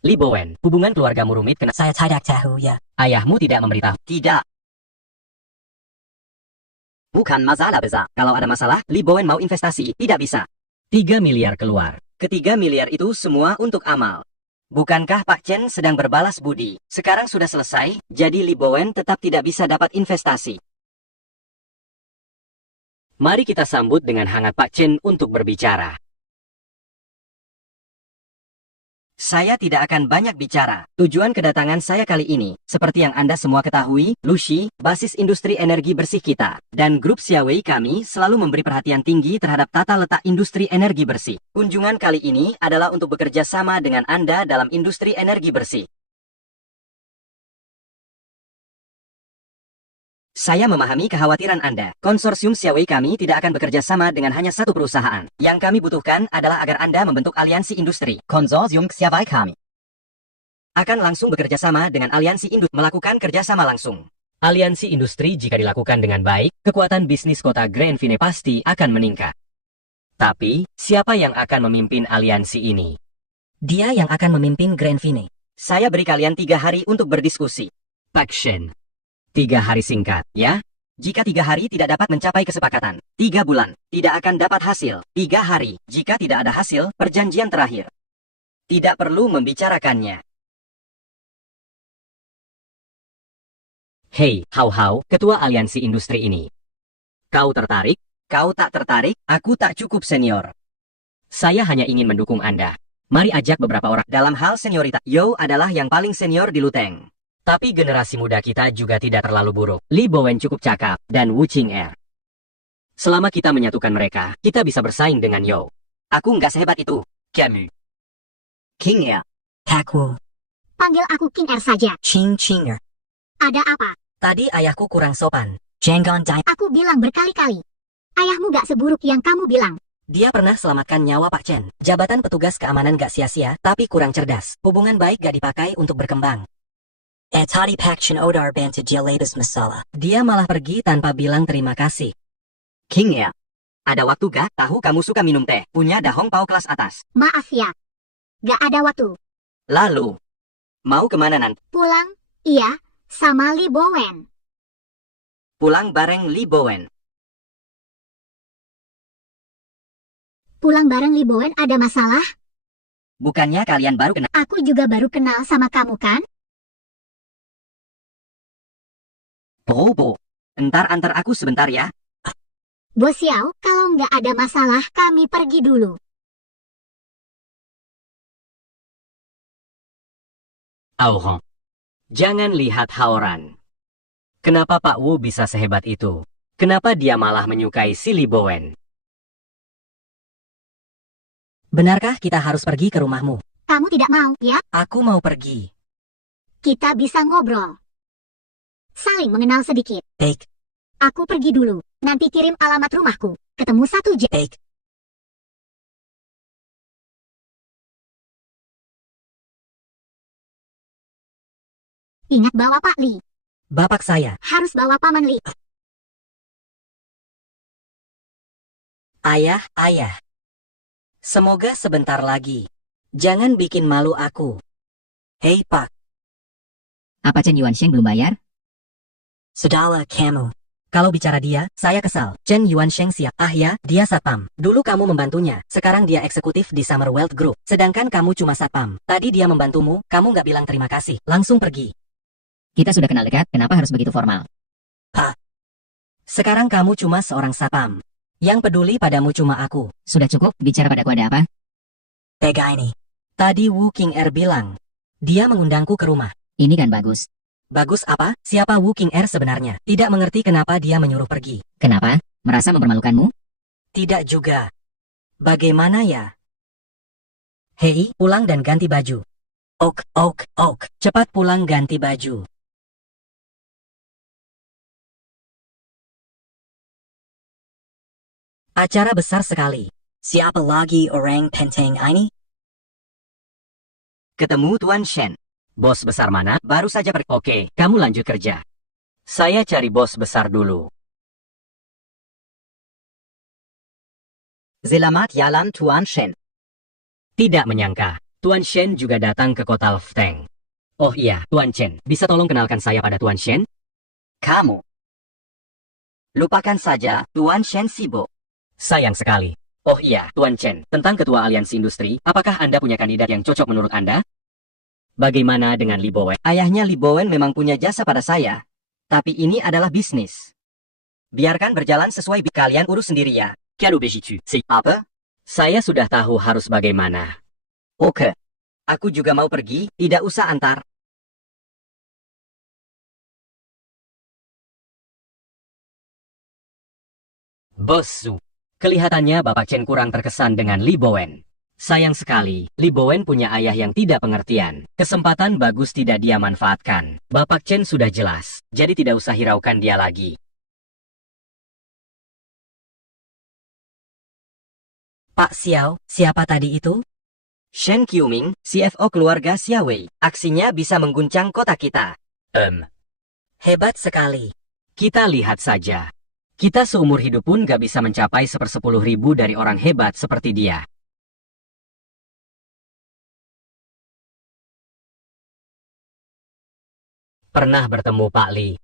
Li Bowen, hubungan keluargamu rumit karena Saya tidak tahu ya. ayahmu tidak memberitahu. Tidak. Bukan masalah besar. Kalau ada masalah, Li Bowen mau investasi. Tidak bisa. 3 miliar keluar. Ketiga miliar itu semua untuk amal. Bukankah Pak Chen sedang berbalas budi? Sekarang sudah selesai, jadi Li Bowen tetap tidak bisa dapat investasi. Mari kita sambut dengan hangat Pak Chen untuk berbicara. Saya tidak akan banyak bicara. Tujuan kedatangan saya kali ini, seperti yang Anda semua ketahui, Luxi, basis industri energi bersih kita, dan grup Xiaowei kami selalu memberi perhatian tinggi terhadap tata letak industri energi bersih. Kunjungan kali ini adalah untuk bekerja sama dengan Anda dalam industri energi bersih. Saya memahami kekhawatiran Anda. Konsorsium Xiaowei kami tidak akan bekerja sama dengan hanya satu perusahaan. Yang kami butuhkan adalah agar Anda membentuk aliansi industri. Konsorsium Xiaowei kami akan langsung bekerja sama dengan aliansi industri, melakukan kerjasama langsung. Aliansi industri jika dilakukan dengan baik, kekuatan bisnis kota Grandville pasti akan meningkat. Tapi, siapa yang akan memimpin aliansi ini? Dia yang akan memimpin Grandville. Saya beri kalian 3 hari untuk berdiskusi. Pak Shen. 3 hari singkat, ya? Jika 3 hari tidak dapat mencapai kesepakatan, 3 bulan, tidak akan dapat hasil. 3 hari, jika tidak ada hasil, perjanjian terakhir. Tidak perlu membicarakannya. Hei, Hao, ketua aliansi industri ini. Kau tertarik? Kau tak tertarik? Aku tak cukup senior. Saya hanya ingin mendukung Anda. Mari ajak beberapa orang. Dalam hal senioritas, Yo adalah yang paling senior di Luteng. Tapi generasi muda kita juga tidak terlalu buruk. Li Bowen cukup cakap, dan Wu Qing'er. Selama kita menyatukan mereka, kita bisa bersaing dengan Yo. Aku nggak sehebat itu. Kamu. King ya. Takwu. Panggil aku King R saja. Chinger. Ada apa? Tadi ayahku kurang sopan. Janggon Dai. Aku bilang berkali-kali. Ayahmu gak seburuk yang kamu bilang. Dia pernah selamatkan nyawa Pak Chen. Jabatan petugas keamanan gak sia-sia, tapi kurang cerdas. Hubungan baik gak dipakai untuk berkembang. Tadi Pak Chen odar bantu dia lebas masalah. Dia malah pergi tanpa bilang terima kasih. King ya. Ada waktu gak? Tahu kamu suka minum teh. Punya dahong pau kelas atas. Maaf ya. Gak ada waktu. Lalu. Mau kemana nanti? Pulang? Iya. Sama Li Bowen. Pulang bareng Li Bowen. Pulang bareng Li Bowen ada masalah? Bukannya kalian baru kenal? Aku juga baru kenal sama kamu kan? Bobo. Entar antar aku sebentar ya. Bos Xiao, kalau nggak ada masalah, kami pergi dulu. Auhong. Jangan lihat Haoran. Kenapa Pak Wu bisa sehebat itu? Kenapa dia malah menyukai si Li Bowen? Benarkah kita harus pergi ke rumahmu? Kamu tidak mau, ya? Aku mau pergi. Kita bisa ngobrol. Saling mengenal sedikit. Baik. Aku pergi dulu. Nanti kirim alamat rumahku. Ketemu 1 jam. Baik. Ingat bawa Pak Li. Bapak saya. Harus bawa Paman Li. Ayah. Semoga sebentar lagi. Jangan bikin malu aku. Hei Pak. Apa Chen Yuansheng belum bayar? Sudahlah kamu. Kalau bicara dia, saya kesal. Chen Yuansheng siap. Ah ya, dia satpam. Dulu kamu membantunya, sekarang dia eksekutif di Summerworld Group. Sedangkan kamu cuma satpam. Tadi dia membantumu, kamu nggak bilang terima kasih. Langsung pergi. Kita sudah kenal dekat, kenapa harus begitu formal? Sekarang kamu cuma seorang satpam. Yang peduli padamu cuma aku. Sudah cukup, bicara padaku ada apa? Tega ini. Tadi Wu King Er bilang, dia mengundangku ke rumah. Ini kan bagus. Bagus apa? Siapa Wu King Er sebenarnya? Tidak mengerti kenapa dia menyuruh pergi. Kenapa? Merasa mempermalukanmu? Tidak juga. Bagaimana ya? Hei, pulang dan ganti baju. Ok. Cepat pulang ganti baju. Acara besar sekali. Siapa lagi orang penting ini? Ketemu Tuan Shen. Bos besar mana? Baru saja pergi. Oke, kamu lanjut kerja. Saya cari bos besar dulu. Selamat jalan Tuan Shen. Tidak menyangka, Tuan Shen juga datang ke kota Lefteng. Oh iya, Tuan Chen, bisa tolong kenalkan saya pada Tuan Shen? Kamu. Lupakan saja, Tuan Shen sibuk. Sayang sekali. Oh iya, Tuan Chen, tentang Ketua Aliansi Industri, apakah Anda punya kandidat yang cocok menurut Anda? Bagaimana dengan Li Bowen? Ayahnya Li Bowen memang punya jasa pada saya. Tapi ini adalah bisnis. Biarkan berjalan sesuai kalian urus sendiri ya. Apa? Saya sudah tahu harus bagaimana. Oke. Aku juga mau pergi, tidak usah antar. Bos Su, kelihatannya Bapak Chen kurang terkesan dengan Li Bowen. Sayang sekali, Li Bowen punya ayah yang tidak pengertian. Kesempatan bagus tidak dia manfaatkan. Bapak Chen sudah jelas, jadi tidak usah hiraukan dia lagi. Pak Xiao, siapa tadi itu? Shen Qiuming, CFO keluarga Xiawei. Aksinya bisa mengguncang kota kita. Hebat sekali. Kita lihat saja. Kita seumur hidup pun gak bisa mencapai 1/10.000 dari orang hebat seperti dia. Pernah bertemu Pak Li.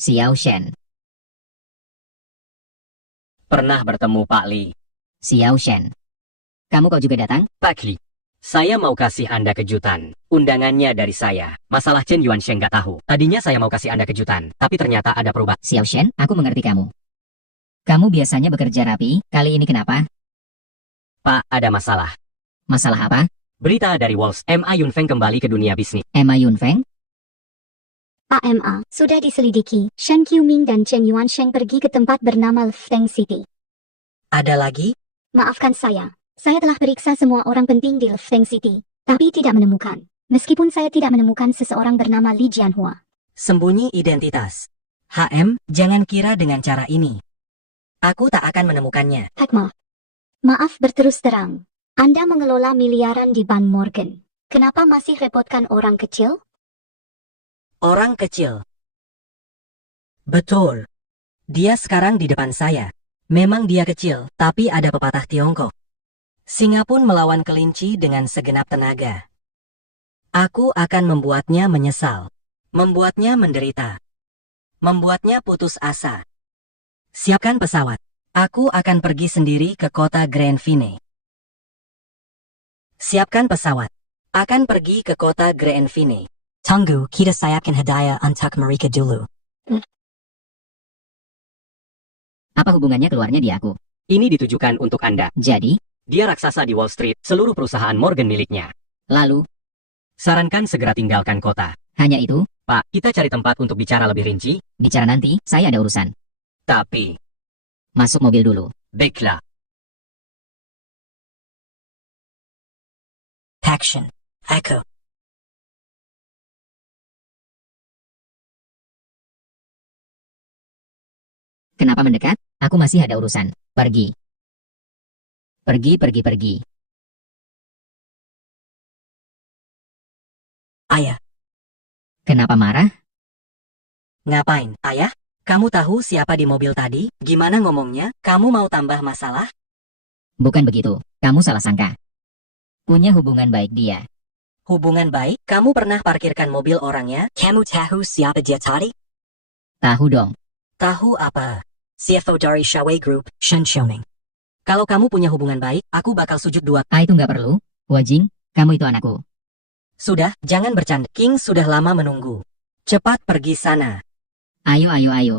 Xiao Shen. Pernah bertemu Pak Li. Xiao Shen. Kamu kok juga datang? Pak Li. Saya mau kasih Anda kejutan. Undangannya dari saya. Masalah Chen Yuansheng gak tahu. Tadinya saya mau kasih Anda kejutan, tapi ternyata ada perubahan. Xiao Shen, aku mengerti kamu. Kamu biasanya bekerja rapi, kali ini kenapa? Pak, ada masalah. Masalah apa? Berita dari Wall Street, Ma Yunfeng kembali ke dunia bisnis. Emma Yunfeng? Pak MA, sudah diselidiki. Shen Qiuming dan Chen Yuansheng pergi ke tempat bernama Lefteng City. Ada lagi? Maafkan saya. Saya telah periksa semua orang penting di Lefteng City, tapi tidak menemukan. Meskipun saya tidak menemukan seseorang bernama Li Jianhua. Sembunyi identitas. HM, jangan kira dengan cara ini. Aku tak akan menemukannya. Hekmah. Maaf berterus terang. Anda mengelola miliaran di Bank Morgan. Kenapa masih repotkan orang kecil? Orang kecil. Betul. Dia sekarang di depan saya. Memang dia kecil, tapi ada pepatah Tiongkok. Singa pun melawan kelinci dengan segenap tenaga. Aku akan membuatnya menyesal. Membuatnya menderita. Membuatnya putus asa. Siapkan pesawat. Aku akan pergi sendiri ke kota Grand Vine. Siapkan pesawat. Akan pergi ke kota Grand Vine. Tunggu, kita siapkan hadiah untuk mereka dulu. Apa hubungannya keluarnya di aku? Ini ditujukan untuk Anda. Jadi, Dia raksasa di Wall Street, seluruh perusahaan Morgan miliknya. lalu, Sarankan segera tinggalkan kota. hanya itu, Pak, kita cari tempat untuk bicara lebih rinci. bicara nanti, saya ada urusan. Tapi, Masuk mobil dulu. baiklah. Action. Echo. Kenapa mendekat? Aku masih ada urusan. Pergi. Pergi. Ayah. Kenapa marah? Ngapain, ayah? Kamu tahu siapa di mobil tadi? Gimana ngomongnya? Kamu mau tambah masalah? Bukan begitu. Kamu salah sangka. Punya hubungan baik dia. Hubungan baik? Kamu pernah parkirkan mobil orangnya? Kamu tahu siapa dia tadi? Tahu dong. Tahu apa? CFO dari Shawei Group, Shen Xiaoming. Kalau kamu punya hubungan baik, aku bakal sujud dua. Itu nggak perlu. Wajing, kamu itu anakku. Sudah, jangan bercanda. King sudah lama menunggu. Cepat pergi sana. Ayo, ayo, ayo.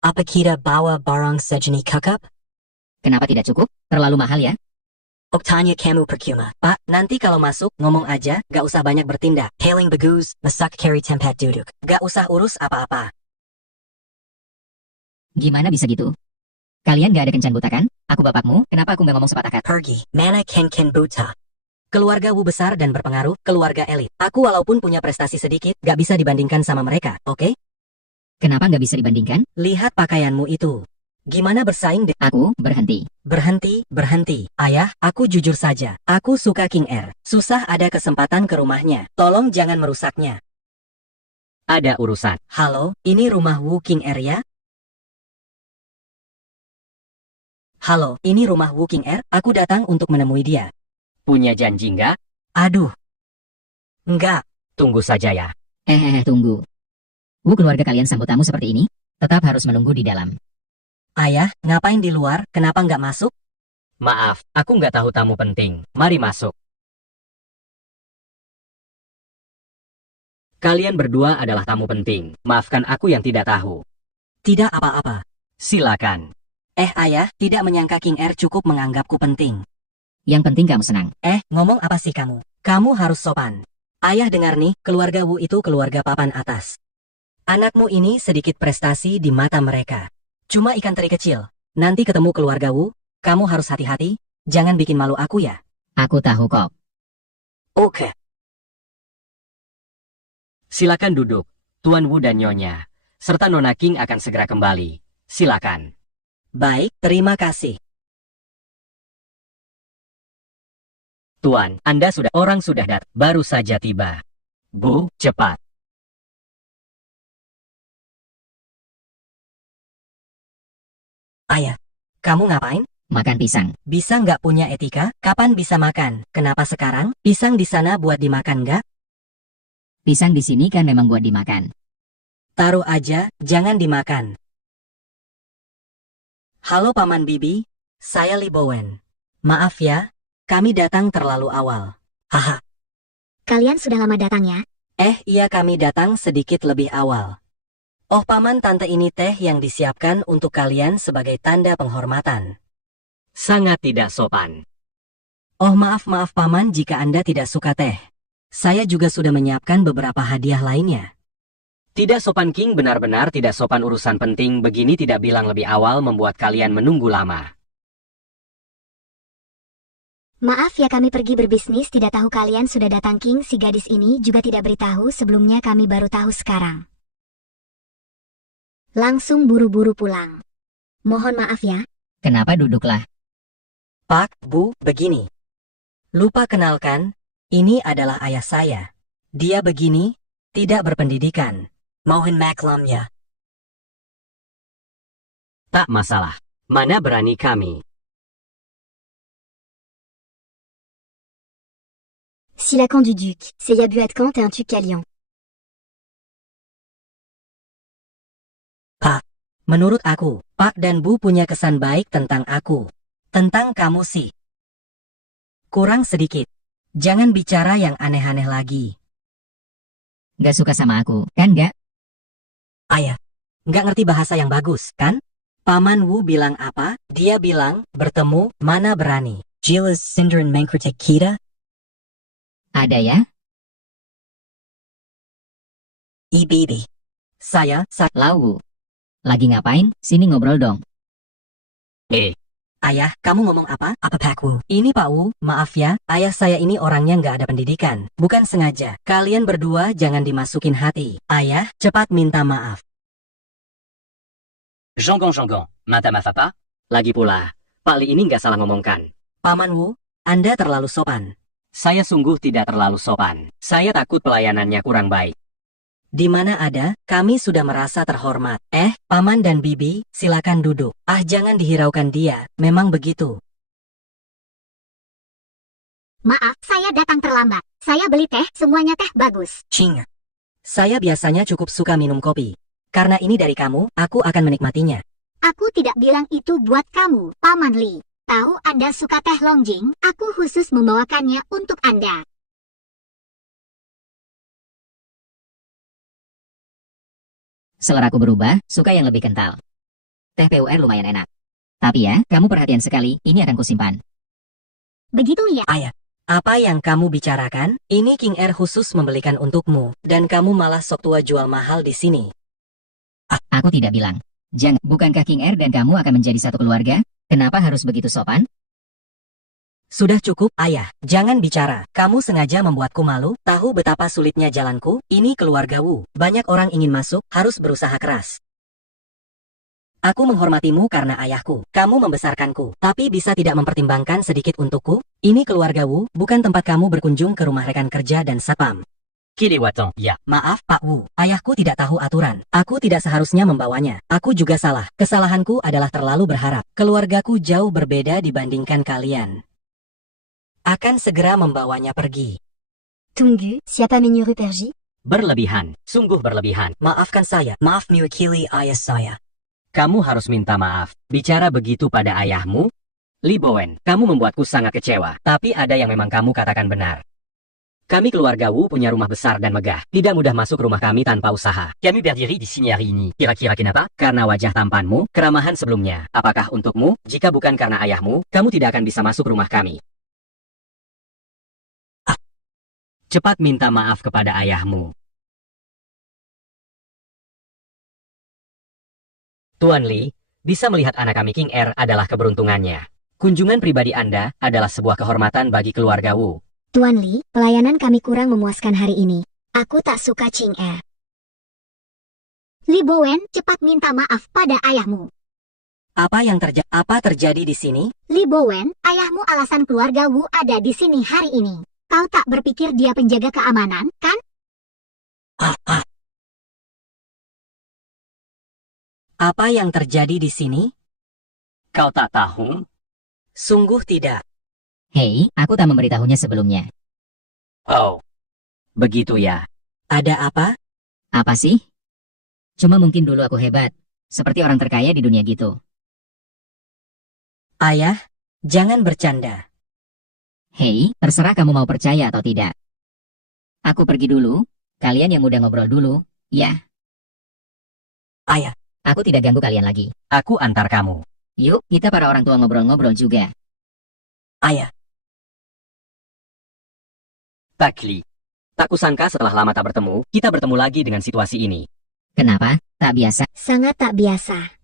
Apa kita bawa barang sejenis kakap? Kenapa tidak cukup? Terlalu mahal ya? Oktanya kamu percuma. Pak, nanti kalau masuk, ngomong aja, gak usah banyak bertindak. Paling bagus, masak carry tempat duduk. Gak usah urus apa-apa. Gimana bisa gitu? Kalian gak ada kencan buta kan? Aku bapakmu, kenapa aku nggak ngomong sepatah kata? Pergi. Mana Ken buta. Keluarga Wu besar dan berpengaruh, keluarga elit. Aku walaupun punya prestasi sedikit, gak bisa dibandingkan sama mereka, oke? Kenapa nggak bisa dibandingkan? Lihat pakaianmu itu. Gimana bersaing dengan... Aku berhenti. Berhenti. Ayah, aku jujur saja. Aku suka King R. Susah ada kesempatan ke rumahnya. Tolong jangan merusaknya. Ada urusan. Halo, ini rumah Wu King R ya? Halo, ini rumah Wu King R. Aku datang untuk menemui dia. Punya janji nggak? Aduh. Enggak. Tunggu saja ya. Tunggu. Bu, keluarga kalian sambut tamu seperti ini? Tetap harus menunggu di dalam. Ayah, ngapain di luar? Kenapa nggak masuk? Maaf, aku nggak tahu tamu penting. Mari masuk. Kalian berdua adalah tamu penting. Maafkan aku yang tidak tahu. Tidak apa-apa. Silakan. Ayah, tidak menyangka King R cukup menganggapku penting. Yang penting kamu senang. Ngomong apa sih kamu? Kamu harus sopan. Ayah dengar nih, keluarga Wu itu keluarga papan atas. Anakmu ini sedikit prestasi di mata mereka. Cuma ikan teri kecil. Nanti ketemu keluarga Wu, kamu harus hati-hati, jangan bikin malu aku ya. Aku tahu kok. Oke. Silakan duduk, Tuan Wu dan Nyonya. Serta Nona King akan segera kembali. Silakan. Baik, terima kasih. Tuan, Anda orang sudah datang. Baru saja tiba. Bu, cepat. Ayah, kamu ngapain? Makan pisang. Bisa nggak punya etika? Kapan bisa makan? Kenapa sekarang? Pisang di sana buat dimakan nggak? Pisang di sini kan memang buat dimakan. Taruh aja, jangan dimakan. Halo Paman Bibi, saya Li Bowen. Maaf ya, kami datang terlalu awal. Haha. Kalian sudah lama datang ya? Iya kami datang sedikit lebih awal. Oh Paman, tante ini teh yang disiapkan untuk kalian sebagai tanda penghormatan. Sangat tidak sopan. Oh maaf Paman jika Anda tidak suka teh. Saya juga sudah menyiapkan beberapa hadiah lainnya. Tidak sopan King, benar-benar tidak sopan. Urusan penting begini tidak bilang lebih awal membuat kalian menunggu lama. Maaf ya kami pergi berbisnis tidak tahu kalian sudah datang. King si gadis ini juga tidak beritahu sebelumnya, kami baru tahu sekarang. Langsung buru-buru pulang. Mohon maaf ya. Kenapa duduklah? Pak, Bu, begini. Lupa kenalkan, ini adalah ayah saya. Dia begini, tidak berpendidikan. Mohon maklum ya. Tak masalah. Mana berani kami. Silakan du duc, c'est Yabuat Kant et un tuc à Lyon. Pak, menurut aku, Pak dan Bu punya kesan baik tentang aku. Tentang kamu sih. Kurang sedikit. Jangan bicara yang aneh-aneh lagi. Gak suka sama aku, kan gak? Ayah, nggak ngerti bahasa yang bagus, kan? Paman Wu bilang apa? Dia bilang, bertemu, mana berani. Jilas Sindaran Mengkritik kita? Ada ya? Ibi. Saya. Lau. Lagi ngapain? Sini ngobrol dong. Ayah, kamu ngomong apa? Apa Pak Wu? Ini Pak Wu, maaf ya, ayah saya ini orangnya nggak ada pendidikan. Bukan sengaja. Kalian berdua jangan dimasukin hati. Ayah, cepat minta maaf. Jonggong, mata mafapa. Lagi pula, Pak Li ini nggak salah ngomongkan. Paman Wu, Anda terlalu sopan. Saya sungguh tidak terlalu sopan. Saya takut pelayanannya kurang baik. Di mana ada, kami sudah merasa terhormat. Paman dan Bibi, silakan duduk. Jangan dihiraukan dia, memang begitu. Maaf, saya datang terlambat. Saya beli teh, semuanya teh bagus. Cing. Saya biasanya cukup suka minum kopi. Karena ini dari kamu, aku akan menikmatinya. Aku tidak bilang itu buat kamu, Paman Li. Tahu Anda suka teh longjing? Aku khusus membawakannya untuk Anda. Seleraku berubah, suka yang lebih kental. Teh PUR lumayan enak. Tapi ya, kamu perhatian sekali, ini akan kusimpan. Begitu ya? Ayah, apa yang kamu bicarakan? Ini King Air khusus membelikan untukmu, dan kamu malah sok tua jual mahal di sini. Aku tidak bilang. Jangan, bukankah King Air dan kamu akan menjadi satu keluarga? Kenapa harus begitu sopan? Sudah cukup, ayah. Jangan bicara. Kamu sengaja membuatku malu. Tahu betapa sulitnya jalanku? Ini keluarga Wu. Banyak orang ingin masuk, harus berusaha keras. Aku menghormatimu karena ayahku. Kamu membesarkanku. Tapi bisa tidak mempertimbangkan sedikit untukku? Ini keluarga Wu, bukan tempat kamu berkunjung ke rumah rekan kerja dan satpam. Kiliwatong, ya. Maaf, Pak Wu. Ayahku tidak tahu aturan. Aku tidak seharusnya membawanya. Aku juga salah. Kesalahanku adalah terlalu berharap. Keluargaku jauh berbeda dibandingkan kalian. Akan segera membawanya pergi. Tunggu, siapa menyuruh pergi? Berlebihan, sungguh berlebihan. Maafkan saya. Maaf mewakili ayah saya. Kamu harus minta maaf. Bicara begitu pada ayahmu? Li Bowen, kamu membuatku sangat kecewa. Tapi ada yang memang kamu katakan benar. Kami keluarga Wu punya rumah besar dan megah. Tidak mudah masuk rumah kami tanpa usaha. Kami berdiri di sini hari ini. Kira-kira kenapa? Karena wajah tampanmu, keramahan sebelumnya. Apakah untukmu? Jika bukan karena ayahmu, kamu tidak akan bisa masuk rumah kami. Cepat minta maaf kepada ayahmu. Tuan Li, bisa melihat anak kami King Air adalah keberuntungannya. Kunjungan pribadi Anda adalah sebuah kehormatan bagi keluarga Wu. Tuan Li, pelayanan kami kurang memuaskan hari ini. Aku tak suka King Air. Li Bowen, cepat minta maaf pada ayahmu. Apa terjadi di sini? Li Bowen, ayahmu alasan keluarga Wu ada di sini hari ini. Kau tak berpikir dia penjaga keamanan, kan? Apa yang terjadi di sini? Kau tak tahu? Sungguh tidak. Hei, aku tak memberitahunya sebelumnya. Oh, begitu ya. Ada apa? Apa sih? Cuma mungkin dulu aku hebat. Seperti orang terkaya di dunia gitu. Ayah, jangan bercanda. Hei, terserah kamu mau percaya atau tidak. Aku pergi dulu. Kalian yang mudah ngobrol dulu. Ya. Ayah. Aku tidak ganggu kalian lagi. Aku antar kamu. Yuk, kita para orang tua ngobrol-ngobrol juga. Ayah. Tak Li. Tak kusangka setelah lama tak bertemu, kita bertemu lagi dengan situasi ini. Kenapa? Tak biasa. Sangat tak biasa.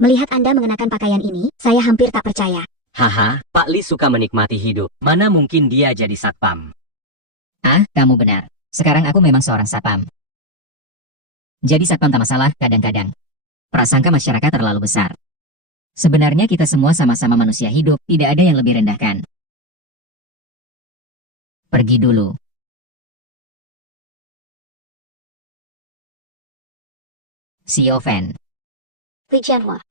Melihat Anda mengenakan pakaian ini, saya hampir tak percaya. Haha, Pak Li suka menikmati hidup. Mana mungkin dia jadi satpam. Ah, kamu benar. Sekarang aku memang seorang satpam. Jadi satpam tak masalah, kadang-kadang. Prasangka masyarakat terlalu besar. Sebenarnya kita semua sama-sama manusia hidup, tidak ada yang lebih rendahkan. Pergi dulu. Xiao Fan. Li Jianhua,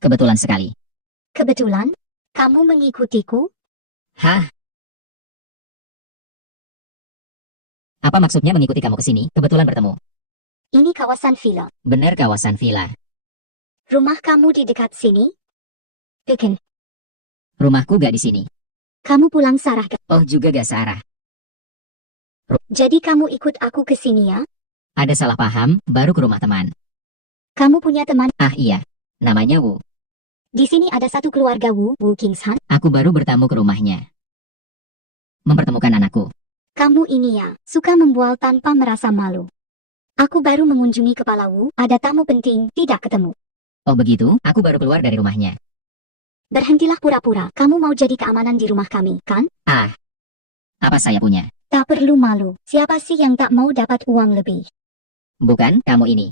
Kebetulan sekali. kebetulan, kamu mengikutiku? Hah? Apa maksudnya mengikuti kamu ke sini? Kebetulan bertemu. Ini kawasan villa. Benar kawasan villa. Rumah kamu di dekat sini? Bikin. Rumahku gak di sini. Kamu pulang sarah ke... Oh, juga gak searah. Jadi kamu ikut aku ke sini ya? Ada salah paham, baru ke rumah teman. Kamu punya teman? Ah iya, namanya Wu. Di sini ada satu keluarga Wu Kingshan. Aku baru bertamu ke rumahnya. Mempertemukan anakku. Kamu ini ya, suka membual tanpa merasa malu. Aku baru mengunjungi kepala Wu, ada tamu penting, tidak ketemu. Oh begitu, aku baru keluar dari rumahnya. Berhentilah pura-pura, kamu mau jadi keamanan di rumah kami, kan? Ah, apa saya punya? Tak perlu malu, siapa sih yang tak mau dapat uang lebih? Bukan, kamu ini.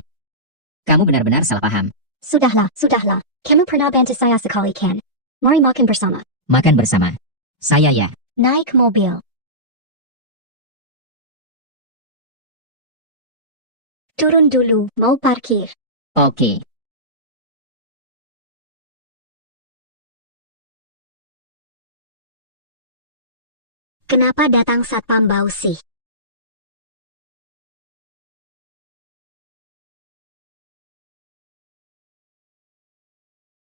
Kamu benar-benar salah paham. Sudahlah, sudahlah. Kamu pernah bantu saya sekali kan? Mari makan bersama. Makan bersama. Saya ya. Naik mobil. Turun dulu, mau parkir. Oke. Kenapa datang satpam bau sih?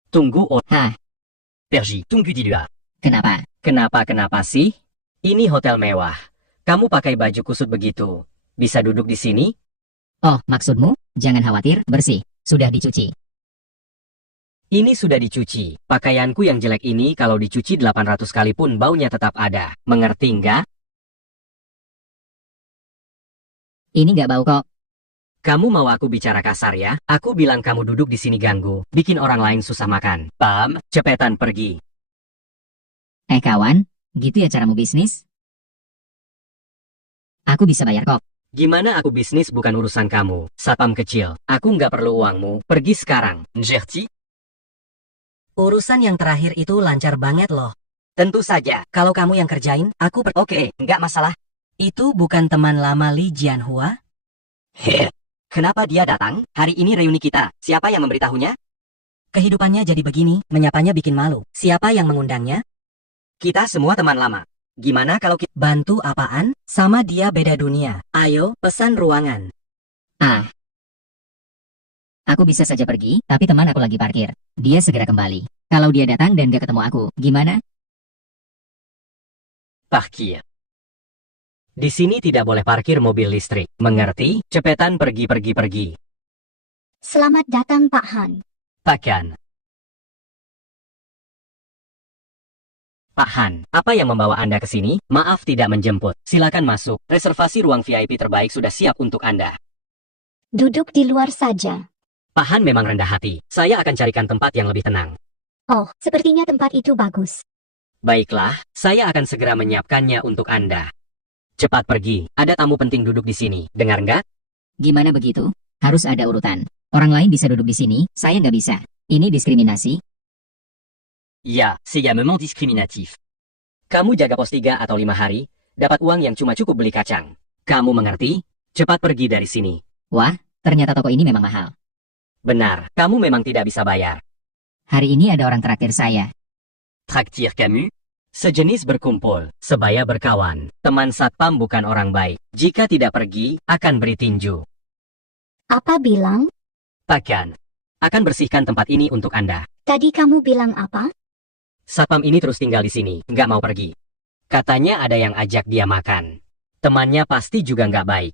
Tunggu, Hah, Pergi, tunggu di luar. kenapa? Kenapa sih? Ini hotel mewah. Kamu pakai baju kusut begitu. Bisa duduk di sini? Oh, maksudmu? Jangan khawatir, bersih. Sudah dicuci. Ini sudah dicuci. Pakaianku yang jelek ini kalau dicuci 800 kali pun baunya tetap ada. Mengerti nggak? Ini nggak bau kok. Kamu mau aku bicara kasar ya? Aku bilang kamu duduk di sini ganggu, bikin orang lain susah makan. Pam, cepetan pergi. Kawan, gitu ya caramu bisnis? Aku bisa bayar kok. Gimana aku bisnis bukan urusan kamu, satpam kecil. Aku nggak perlu uangmu. Pergi sekarang. Ngerti? Urusan yang terakhir itu lancar banget loh. Tentu saja. Kalau kamu yang kerjain, aku Oke, nggak masalah. Itu bukan teman lama Li Jianhua? Heh. Kenapa dia datang? Hari ini reuni kita. Siapa yang memberitahunya? Kehidupannya jadi begini, menyapanya bikin malu. Siapa yang mengundangnya? Kita semua teman lama. Gimana kalau kita... Bantu apaan? Sama dia beda dunia. Ayo, pesan ruangan. Ah. Aku bisa saja pergi, tapi teman aku lagi parkir. Dia segera kembali. Kalau dia datang dan gak ketemu aku, gimana? Parkir. Di sini tidak boleh parkir mobil listrik. Mengerti? Cepetan pergi. Selamat datang Pak Han. Pakan. Pak Han, apa yang membawa Anda ke sini? Maaf tidak menjemput. Silakan masuk. Reservasi ruang VIP terbaik sudah siap untuk Anda. Duduk di luar saja. Pak Han memang rendah hati. Saya akan carikan tempat yang lebih tenang. Oh, sepertinya tempat itu bagus. Baiklah, saya akan segera menyiapkannya untuk Anda. Cepat pergi. Ada tamu penting duduk di sini. Dengar nggak? Gimana begitu? Harus ada urutan. Orang lain bisa duduk di sini, saya nggak bisa. Ini diskriminasi. Ya, c'est memang diskriminatif. Kamu jaga pos 3 atau 5 hari, dapat uang yang cuma cukup beli kacang. Kamu mengerti? Cepat pergi dari sini. Wah, ternyata toko ini memang mahal. Benar, kamu memang tidak bisa bayar. Hari ini ada orang traktir saya. Traktir kamu? Sejenis berkumpul, sebaya berkawan. Teman satpam bukan orang baik. Jika tidak pergi, akan beri tinju. Apa bilang? Pakan. Akan bersihkan tempat ini untuk Anda. Tadi kamu bilang apa? Satpam ini terus tinggal di sini, nggak mau pergi. Katanya ada yang ajak dia makan. Temannya pasti juga nggak baik.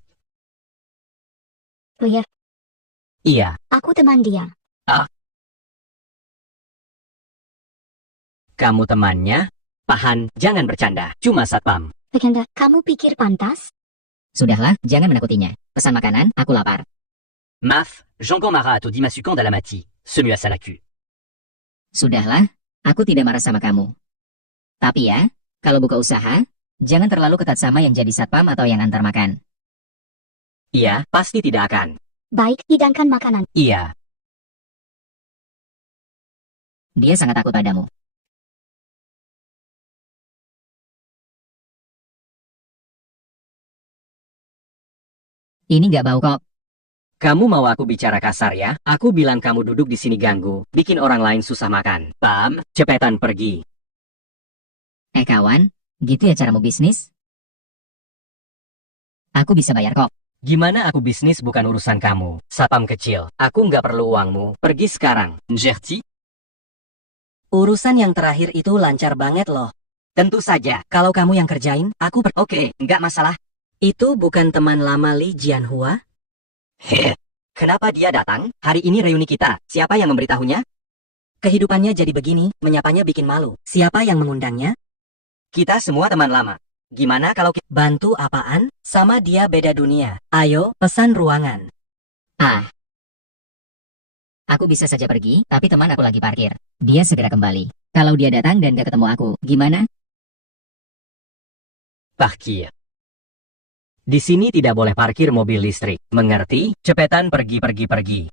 Oh ya, Iya, aku teman dia. kamu temannya? Pahan, jangan bercanda. Cuma satpam. Legenda, kamu pikir pantas? Sudahlah, jangan menakutinya. Pesan makanan, aku lapar. Maf, Jean Marat au Dimasukan Dalamati. Semu à Salaku. Sudahlah, aku tidak marah sama kamu. Tapi ya, kalau buka usaha, jangan terlalu ketat sama yang jadi satpam atau yang antar makan. Iya, pasti tidak akan. Baik, hidangkan makanan. Iya, Dia sangat takut padamu. Ini nggak bau kok. kamu mau aku bicara kasar ya? Aku bilang kamu duduk di sini ganggu, bikin orang lain susah makan. Pam, cepetan pergi. Kawan, gitu ya caramu bisnis? Aku bisa bayar kok. Gimana aku bisnis bukan urusan kamu, satpam kecil. Aku nggak perlu uangmu. Pergi sekarang. Ngerti? Urusan yang terakhir itu lancar banget loh. Tentu saja. Kalau kamu yang kerjain, aku Oke, nggak masalah. Itu bukan teman lama Li Jianhua? Heh. Kenapa dia datang? Hari ini reuni kita. Siapa yang memberitahunya? Kehidupannya jadi begini, menyapanya bikin malu. Siapa yang mengundangnya? Kita semua teman lama. Gimana kalau kita... Bantu apaan? Sama dia beda dunia. Ayo, pesan ruangan. Ah. Aku bisa saja pergi, tapi teman aku lagi parkir. Dia segera kembali. Kalau dia datang dan gak ketemu aku, gimana? Parkir. Di sini tidak boleh parkir mobil listrik. Mengerti? Cepetan pergi.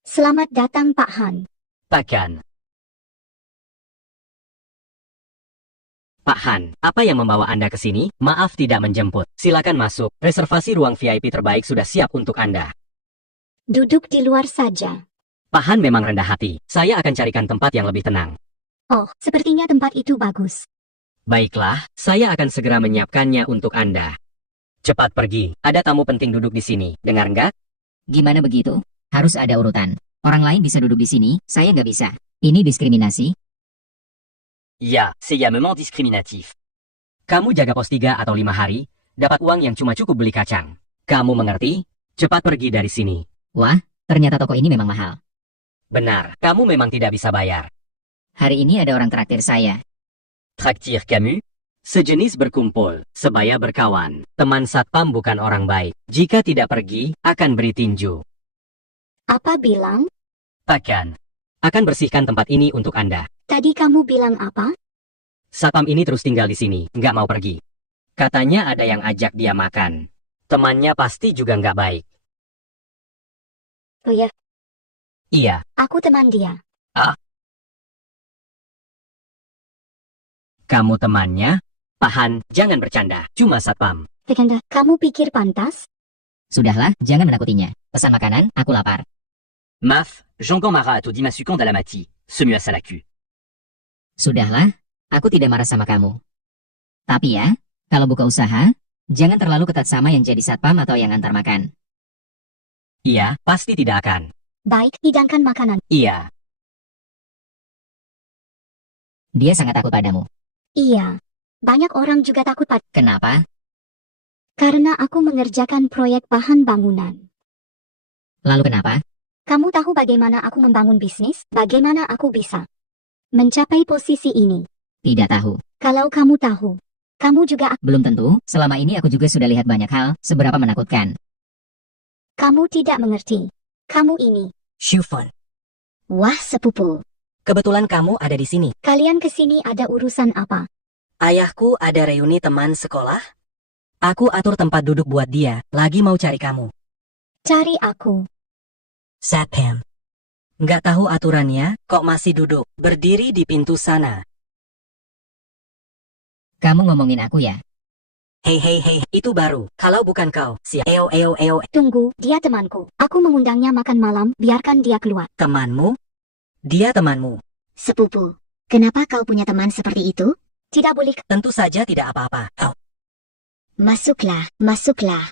Selamat datang Pak Han. Pakan. Pak Han, apa yang membawa Anda ke sini? Maaf tidak menjemput. Silakan masuk. Reservasi ruang VIP terbaik sudah siap untuk Anda. Duduk di luar saja. Pak Han memang rendah hati. Saya akan carikan tempat yang lebih tenang. Oh, sepertinya tempat itu bagus. Baiklah, saya akan segera menyiapkannya untuk Anda. Cepat pergi. Ada tamu penting duduk di sini. Dengar nggak? Gimana begitu? Harus ada urutan. Orang lain bisa duduk di sini, saya nggak bisa. Ini diskriminasi. Ya, c'est discriminatif. Kamu jaga pos 3 atau 5 hari, dapat uang yang cuma cukup beli kacang. Kamu mengerti? Cepat pergi dari sini. Wah, ternyata toko ini memang mahal. Benar, kamu memang tidak bisa bayar. Hari ini ada orang traktir saya. Traktir kamu? Sejenis berkumpul, sebaya berkawan. Teman satpam bukan orang baik. Jika tidak pergi, akan beri tinju. Apa bilang? Takkan. Akan bersihkan tempat ini untuk Anda. Tadi kamu bilang apa? Satpam ini terus tinggal di sini, nggak mau pergi. Katanya ada yang ajak dia makan. Temannya pasti juga nggak baik. Oh ya, Iya, aku teman dia. kamu temannya? Pahan, jangan bercanda. Cuma satpam. Legenda, kamu pikir pantas? Sudahlah, jangan menakutinya. Pesan makanan, aku lapar. Maf, Jean-Gon Marat atau Dimasukan Dalamati. Semuas à la queue. Sudahlah, aku tidak marah sama kamu. Tapi ya, kalau buka usaha, jangan terlalu ketat sama yang jadi satpam atau yang antar makan. Iya, pasti tidak akan. Baik, hidangkan makanan. Iya, Dia sangat takut padamu. Iya. Banyak orang juga takut Kenapa? karena aku mengerjakan proyek bahan bangunan. Lalu kenapa? Kamu tahu bagaimana aku membangun bisnis? Bagaimana aku bisa mencapai posisi ini? Tidak tahu. Kalau kamu tahu, kamu juga Belum tentu, selama ini aku juga sudah lihat banyak hal, seberapa menakutkan. kamu tidak mengerti. Kamu ini. Shufon, Wah, sepupu. kebetulan kamu ada di sini. Kalian kesini ada urusan apa? Ayahku ada reuni teman sekolah. Aku atur tempat duduk buat dia, lagi mau cari kamu. Cari aku. Satpam. Nggak tahu aturannya, kok masih duduk, berdiri di pintu sana. Kamu ngomongin aku ya? Hei hei hei, itu baru. Kalau bukan kau, si eo. Tunggu, dia temanku. Aku mengundangnya makan malam, biarkan dia keluar. Temanmu? Dia temanmu. Sepupu, kenapa kau punya teman seperti itu? Tidak boleh. Tentu saja tidak apa-apa. Oh, Masuklah, masuklah.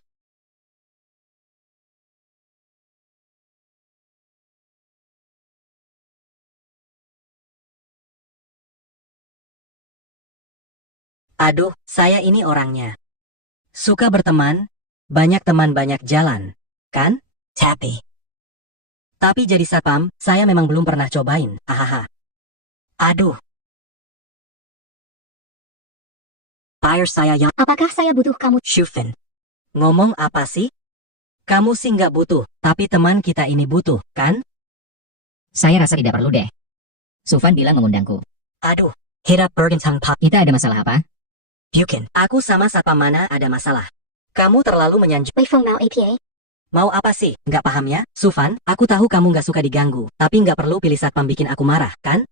aduh, saya ini orangnya. Suka berteman, banyak teman banyak jalan, kan? Tapi jadi satpam, saya memang belum pernah cobain. Hahaha. Aduh. Fire saya yang Apakah saya butuh kamu? Shufin. Ngomong apa sih? Kamu sih nggak butuh, tapi teman kita ini butuh, kan? Saya rasa tidak perlu deh. Sufan bilang mengundangku. Aduh. Hit up Bergentang Pop. Kita ada masalah apa? Bukan. Aku sama satpam mana ada masalah. Kamu terlalu menyanjung. Wei Feng Mao APA. Mau apa sih? Nggak paham ya? Sufan, aku tahu kamu nggak suka diganggu, tapi nggak perlu pilih satpam bikin aku marah, kan?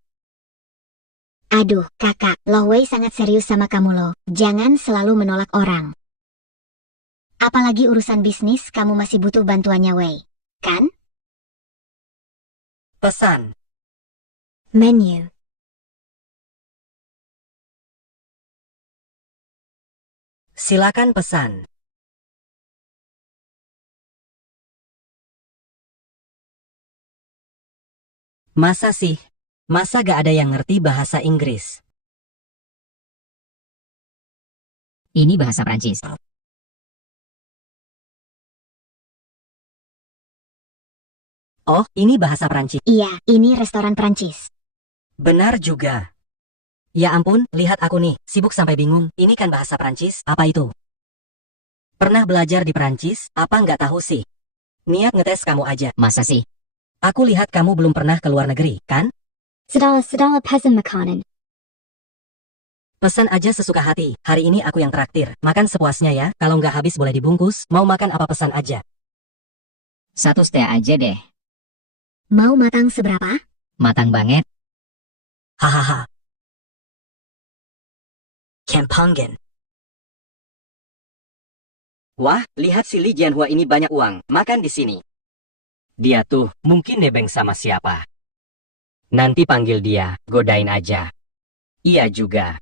Aduh, kakak, Lo Wei sangat serius sama kamu lo. Jangan selalu menolak orang. Apalagi urusan bisnis, kamu masih butuh bantuannya Wei. Kan? Pesan. Menu. Silakan pesan. Masa sih? Masa gak ada yang ngerti bahasa Inggris? Ini bahasa Prancis. Oh, ini bahasa Prancis. Iya, ini restoran Prancis. Benar juga. Ya ampun, lihat aku nih, sibuk sampai bingung. Ini kan bahasa Prancis, apa itu? Pernah belajar di Prancis, apa nggak tahu sih? Niat ngetes kamu aja. Masa sih? Aku lihat kamu belum pernah ke luar negeri, kan? Sedala pesan makanan. Pesan aja sesuka hati. Hari ini aku yang traktir. Makan sepuasnya ya. Kalau nggak habis boleh dibungkus. Mau makan apa pesan aja. 1 steak aja deh. Mau matang seberapa? Matang banget. Hahaha. Kempangan. Wah, lihat si Li Jianhua ini banyak uang. Makan di sini. Dia tuh mungkin nebeng sama siapa. Nanti panggil dia, godain aja. Iya juga.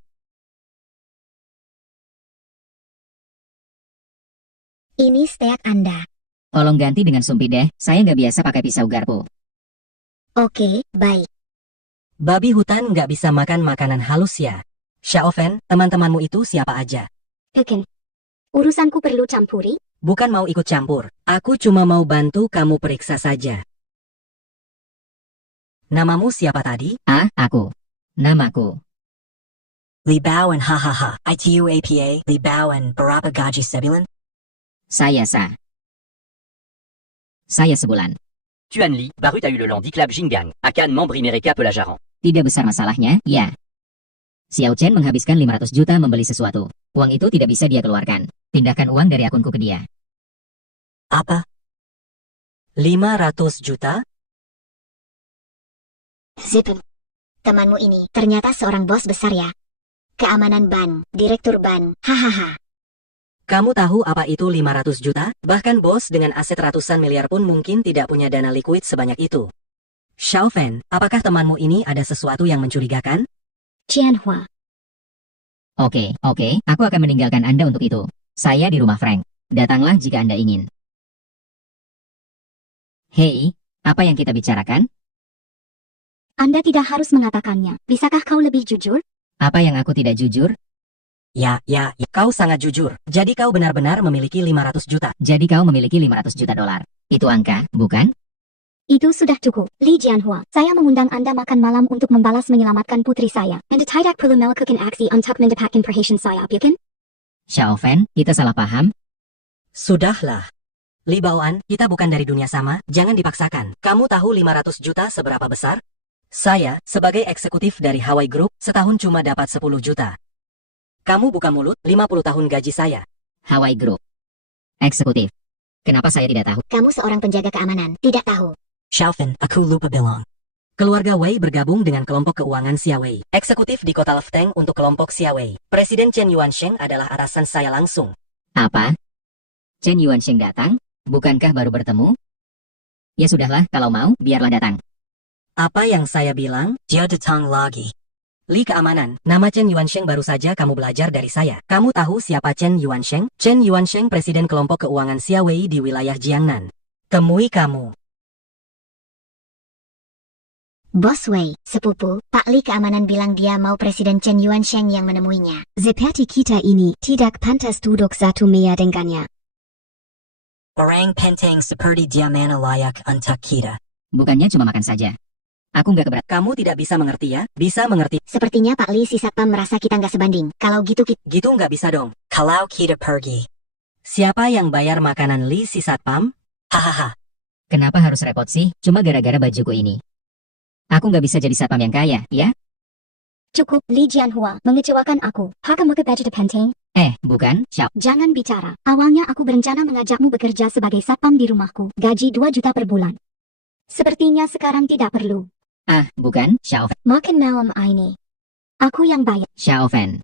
Ini steak Anda. Tolong ganti dengan sumpi deh, saya nggak biasa pakai pisau garpu. Oke, baik. Babi hutan nggak bisa makan makanan halus ya. Xiaofen, teman-temanmu itu siapa aja? Urusanku perlu campuri? Bukan mau ikut campur. Aku cuma mau bantu kamu periksa saja. Namamu siapa tadi? Aku. Namaku. Li Baoan hahaha. ITUAPA. Li Baoan berapa gaji sebulan? Saya sebulan. Tuan Li, Barut a eu le Landi Club Jingang, à Cannes, membre Imerica Pelajaran. Tidak besar masalahnya, ya. Xiao Chen menghabiskan 500 juta membeli sesuatu. Uang itu tidak bisa dia keluarkan. Pindahkan uang dari akunku ke dia. Apa? 500 juta? Zipem. Temanmu ini ternyata seorang bos besar ya. Keamanan ban, direktur ban, hahaha. Kamu tahu apa itu 500 juta? Bahkan bos dengan aset ratusan miliar pun mungkin tidak punya dana likuid sebanyak itu. Xiaofen, apakah temanmu ini ada sesuatu yang mencurigakan? Jianhua. Oke, aku akan meninggalkan Anda untuk itu. Saya di rumah Frank. Datanglah jika Anda ingin. Hei, apa yang kita bicarakan? Anda tidak harus mengatakannya. Bisakah kau lebih jujur? Apa yang aku tidak jujur? Ya, kau sangat jujur. Jadi kau benar-benar memiliki 500 juta. Jadi kau memiliki 500 juta dolar. Itu angka, bukan? Itu sudah cukup. Li Jianhua, saya mengundang Anda makan malam untuk membalas menyelamatkan putri saya. Anda tidak perlu melakukan aksi untuk mendapatkan perhatian saya, bukan? Xiaofen, kita salah paham. Sudahlah. Li Baoan, kita bukan dari dunia sama, jangan dipaksakan. Kamu tahu 500 juta seberapa besar? Saya, sebagai eksekutif dari Hawaii Group, setahun cuma dapat 10 juta. Kamu buka mulut, 50 tahun gaji saya. Hawaii Group. Eksekutif. Kenapa saya tidak tahu? Kamu seorang penjaga keamanan, tidak tahu. Xiaofen, aku lupa bilang. Keluarga Wei bergabung dengan kelompok keuangan Xiawei. Eksekutif di kota Lefteng untuk kelompok Xiawei. Presiden Chen Yuansheng adalah atasan saya langsung. Apa? Chen Yuansheng datang? Bukankah baru bertemu? Ya sudahlah, kalau mau, biarlah datang. Apa yang saya bilang? Dia datang lagi. Li Keamanan, nama Chen Yuansheng baru saja kamu belajar dari saya. Kamu tahu siapa Chen Yuansheng? Chen Yuansheng presiden kelompok keuangan Xiawei di wilayah Jiangnan. Temui kamu. Bos Wei, sepupu, Pak Li Keamanan bilang dia mau Presiden Chen Yuansheng yang menemuinya. Seperti kita ini tidak pantas duduk satu meja dengannya. Orang penting seperti dia mana layak untuk kita. Bukannya cuma makan saja. Aku nggak keberatan. Kamu tidak bisa mengerti ya? Bisa mengerti. Sepertinya Pak Li si Satpam merasa kita nggak sebanding. Kalau gitu kita... Gitu nggak bisa dong. Kalau kita pergi. Siapa yang bayar makanan Li si Satpam? Hahaha. Kenapa harus repot sih? Cuma gara-gara bajuku ini. Aku nggak bisa jadi satpam yang kaya, ya? Cukup, Li Jianhua, mengecewakan aku. Harga muka baju penting. Bukan, Xiao. Jangan bicara. Awalnya aku berencana mengajakmu bekerja sebagai satpam di rumahku. Gaji 2 juta per bulan. Sepertinya sekarang tidak perlu. Bukan, Xiao. Makan malam ini. Aku yang bayar. Xiaofen.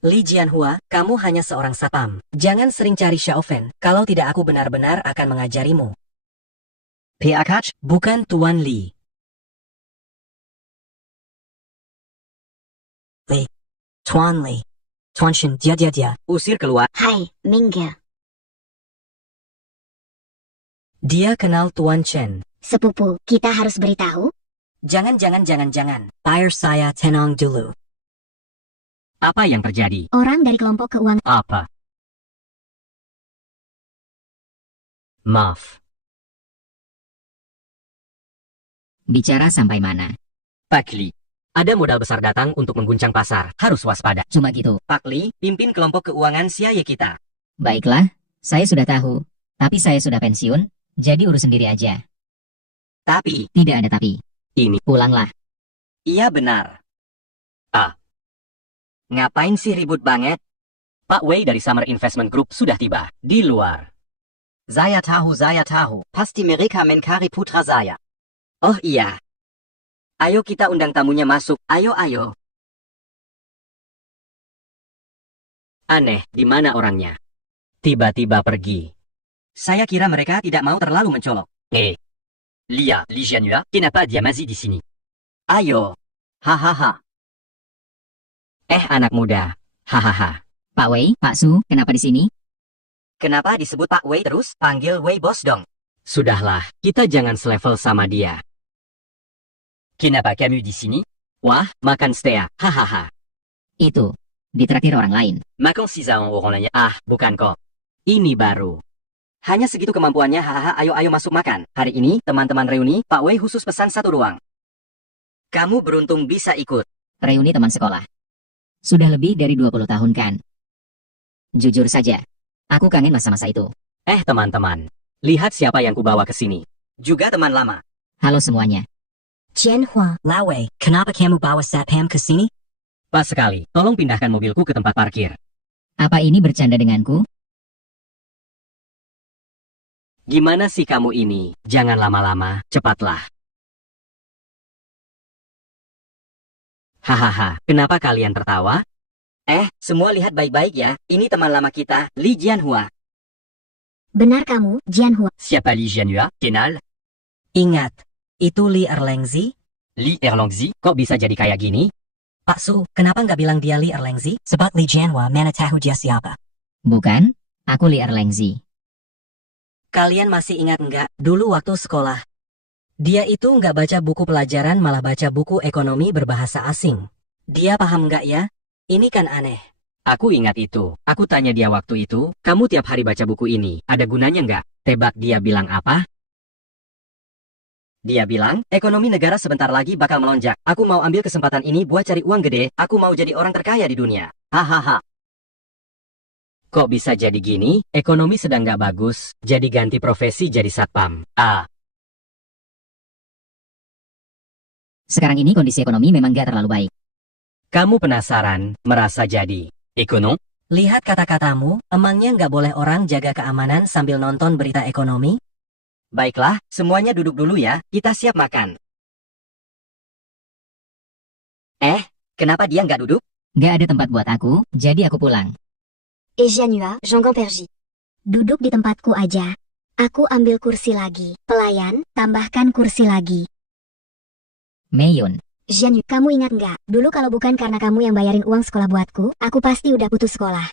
Li Jianhua, kamu hanya seorang satpam. Jangan sering cari Xiaofen, kalau tidak aku benar-benar akan mengajarimu. PAKH, Bukan Tuan Li. Li. Tuan Li. Tuan Shen, dia. usir keluar. Hai, Mingga. Dia kenal Tuan Chen. Sepupu, kita harus beritahu? Jangan. Bayar saya tenang dulu. Apa yang terjadi? Orang dari kelompok keuangan. Apa? Maaf. Bicara sampai mana? Pak Li. Ada modal besar datang untuk mengguncang pasar. Harus waspada. Cuma gitu. Pak Li, pimpin kelompok keuangan Xiaye kita. Baiklah, saya sudah tahu. Tapi saya sudah pensiun, jadi urus sendiri aja. Tapi, Tidak ada tapi. Ini. Pulanglah. iya benar. Ngapain sih ribut banget? Pak Wei dari Summer Investment Group sudah tiba. Di luar. Saya tahu. Pasti mereka mencari putra saya. Oh iya. Ayo kita undang tamunya masuk. Ayo. Aneh, di mana orangnya? Tiba-tiba pergi. Saya kira mereka tidak mau terlalu mencolok. Lia, Li Jianhua, kenapa dia masih di sini? Ayo. Hahaha. Anak muda. Hahaha. Pak Wei, Pak Su, kenapa di sini? Kenapa disebut Pak Wei terus? Panggil Wei bos dong. Sudahlah, kita jangan selevel sama dia. Kenapa kamu di sini? Wah, makan stea, hahaha. Itu, ditraktir orang lain. Makan sisa orang lainnya. Ah, bukan kok. Ini baru. Hanya segitu kemampuannya, hahaha. Ayo masuk makan. Hari ini, teman-teman reuni, Pak Wei khusus pesan 1 ruang. Kamu beruntung bisa ikut. Reuni teman sekolah. Sudah lebih dari 20 tahun kan? Jujur saja, aku kangen masa-masa itu. Teman-teman, lihat siapa yang kubawa ke sini. Juga teman lama. Halo semuanya. Jianhua, Lawei, kenapa kamu bawa Satpam ke sini? Pas sekali, tolong pindahkan mobilku ke tempat parkir. Apa ini bercanda denganku? Gimana sih kamu ini? Jangan lama-lama, cepatlah. Hahaha, kenapa kalian tertawa? Semua lihat baik-baik ya. Ini teman lama kita, Li Jianhua. Benar kamu, Jianhua. Siapa Li Jianhua? Kenal? Ingat, itu Li Erlengzi? Li Erlongzi? Kok bisa jadi kayak gini? Pak Su, kenapa nggak bilang dia Li Erlengzi? Sebab Li Jianhua mana tahu dia siapa? Bukan, aku Li Erlengzi. Kalian masih ingat nggak, dulu waktu sekolah? Dia itu nggak baca buku pelajaran malah baca buku ekonomi berbahasa asing. Dia paham nggak ya? Ini kan aneh. Aku ingat itu. Aku tanya dia waktu itu, kamu tiap hari baca buku ini, ada gunanya nggak? Tebak dia bilang apa? Dia bilang, ekonomi negara sebentar lagi bakal melonjak. Aku mau ambil kesempatan ini buat cari uang gede. Aku mau jadi orang terkaya di dunia. Hahaha. Kok bisa jadi gini? Ekonomi sedang nggak bagus, jadi ganti profesi jadi satpam. Sekarang ini kondisi ekonomi memang gak terlalu baik. Kamu penasaran, merasa jadi ekonom? Lihat kata-katamu, emangnya nggak boleh orang jaga keamanan sambil nonton berita ekonomi? Baiklah, semuanya duduk dulu ya. Kita siap makan. Kenapa dia nggak duduk? Gak ada tempat buat aku, jadi aku pulang. Et Jianhua, Jean Perji. Duduk di tempatku aja. Aku ambil kursi lagi. Pelayan, tambahkan kursi lagi. Meiyun, Jianhua, kamu ingat nggak? Dulu kalau bukan karena kamu yang bayarin uang sekolah buatku, aku pasti udah putus sekolah.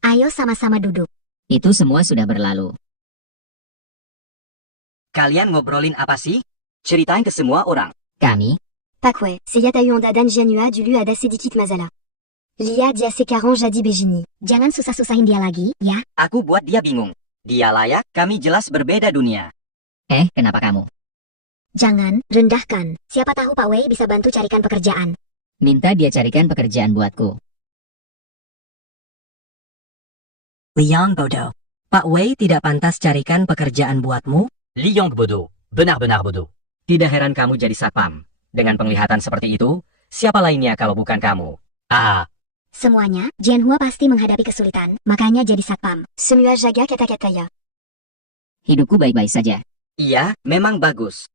Ayo sama-sama duduk. itu semua sudah berlalu. Kalian ngobrolin apa sih? Ceritain ke semua orang. Kami, Pak Wei, c'est Yatayu Dadan Jianhua du Lu Ada Sedikit Mazala. Lia dia sekarang jadi begini. Jangan susah-susahin dia lagi, ya? Aku buat dia bingung. Dia layak, kami jelas berbeda dunia. kenapa kamu? Jangan, rendahkan. Siapa tahu Pak Wei bisa bantu carikan pekerjaan. Minta dia carikan pekerjaan buatku. Liang bodoh. Pak Wei tidak pantas carikan pekerjaan buatmu? Li Yong bodoh. Benar-benar bodoh. Tidak heran kamu jadi satpam. Dengan penglihatan seperti itu, siapa lainnya kalau bukan kamu? Semuanya, Jianhua pasti menghadapi kesulitan, makanya jadi satpam. Semua jaga kata-kata ya. Hidupku baik-baik saja. Iya, memang bagus.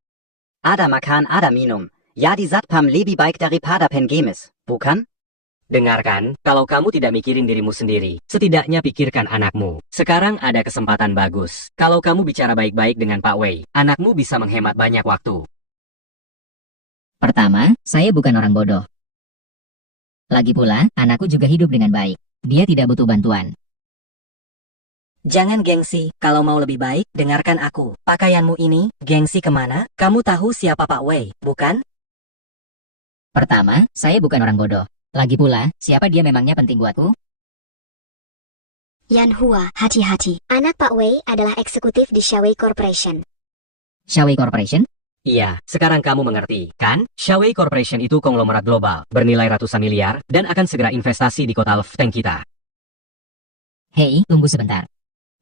Ada makan, ada minum. Ya di Satpam lebih baik daripada pengemis, bukan? Dengarkan, kalau kamu tidak mikirin dirimu sendiri, setidaknya pikirkan anakmu. Sekarang ada kesempatan bagus. Kalau kamu bicara baik-baik dengan Pak Wei, anakmu bisa menghemat banyak waktu. Pertama, saya bukan orang bodoh. Lagi pula, anakku juga hidup dengan baik. Dia tidak butuh bantuan. Jangan gengsi, kalau mau lebih baik, dengarkan aku. Pakaianmu ini, gengsi kemana? Kamu tahu siapa Pak Wei, bukan? Pertama, saya bukan orang bodoh. Lagi pula, siapa dia memangnya penting buatku? Jianhua, hati-hati. Anak Pak Wei adalah eksekutif di Shawei Corporation. Shawei Corporation? Iya, sekarang kamu mengerti, kan? Shawei Corporation itu konglomerat global, bernilai ratusan miliar, dan akan segera investasi di kota Lefteng kita. Hei, tunggu sebentar.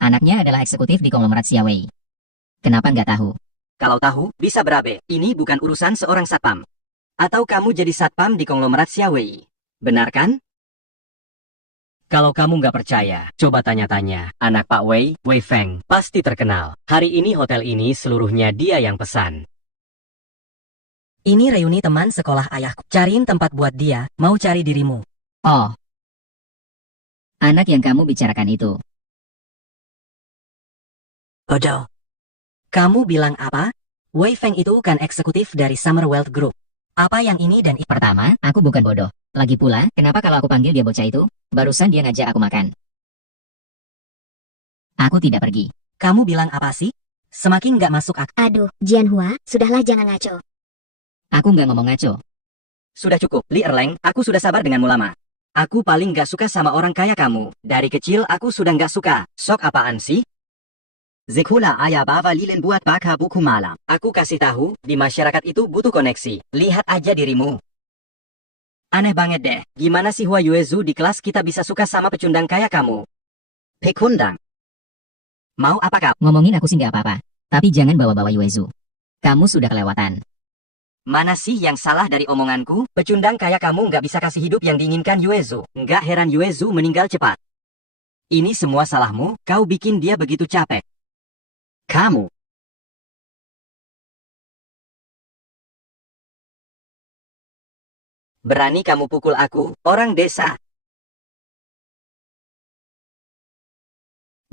Anaknya adalah eksekutif di konglomerat Xiaowei. Kenapa nggak tahu? Kalau tahu, bisa berabe. Ini bukan urusan seorang satpam. Atau kamu jadi satpam di konglomerat Xiaowei. Benar kan? Kalau kamu nggak percaya, coba tanya-tanya. Anak Pak Wei, Wei Feng, pasti terkenal. Hari ini hotel ini seluruhnya dia yang pesan. Ini reuni teman sekolah ayahku. Cariin tempat buat dia, mau cari dirimu. Oh. Anak yang kamu bicarakan itu. Bodoh. Kamu bilang apa? Wei Feng itu kan eksekutif dari Summerwealth Group. Apa yang ini dan itu? Pertama, aku bukan bodoh. Lagi pula, kenapa kalau aku panggil dia bocah itu? Barusan dia ngajak aku makan. Aku tidak pergi. Kamu bilang apa sih? Semakin nggak masuk akal. Aduh, Jianhua, sudahlah jangan ngaco. Aku nggak ngomong ngaco. Sudah cukup, Li Erleng, aku sudah sabar denganmu lama. Aku paling gak suka sama orang kaya kamu. Dari kecil aku sudah gak suka. Sok apaan sih? Zekula ayah bawa lilin buat baka buku malam. Aku kasih tahu, di masyarakat itu butuh koneksi. Lihat aja dirimu. Aneh banget deh, gimana sih Hua Yuezu di kelas kita bisa suka sama pecundang kaya kamu? Pekundang. Mau apa kau? Ngomongin aku sih nggak apa-apa. Tapi jangan bawa-bawa Yuezu. Kamu sudah kelewatan. Mana sih yang salah dari omonganku? Pecundang kaya kamu nggak bisa kasih hidup yang diinginkan Yuezu. Nggak heran Yuezu meninggal cepat. Ini semua salahmu, kau bikin dia begitu capek. Kamu. Berani kamu pukul aku, orang desa.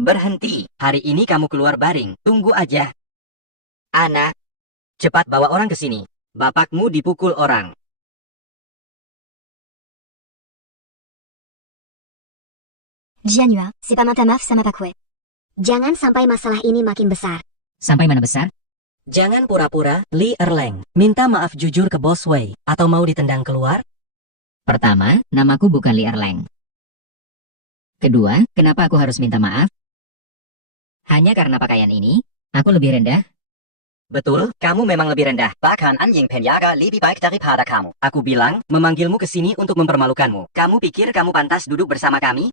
Berhenti, hari ini kamu keluar baring, tunggu aja. Anak, cepat bawa orang ke sini. Bapakmu dipukul orang. Jianhua, c'est pas ta maaf sama Pak Kue. Jangan sampai masalah ini makin besar. Sampai mana besar? Jangan pura-pura, Li Erleng. Minta maaf jujur ke Bos Wei. Atau mau ditendang keluar? Pertama, namaku bukan Li Erleng. Kedua, kenapa aku harus minta maaf? Hanya karena pakaian ini, aku lebih rendah. Betul, kamu memang lebih rendah. Bahkan anjing penjaga lebih baik daripada kamu. Aku bilang, memanggilmu ke sini untuk mempermalukanmu. Kamu pikir kamu pantas duduk bersama kami?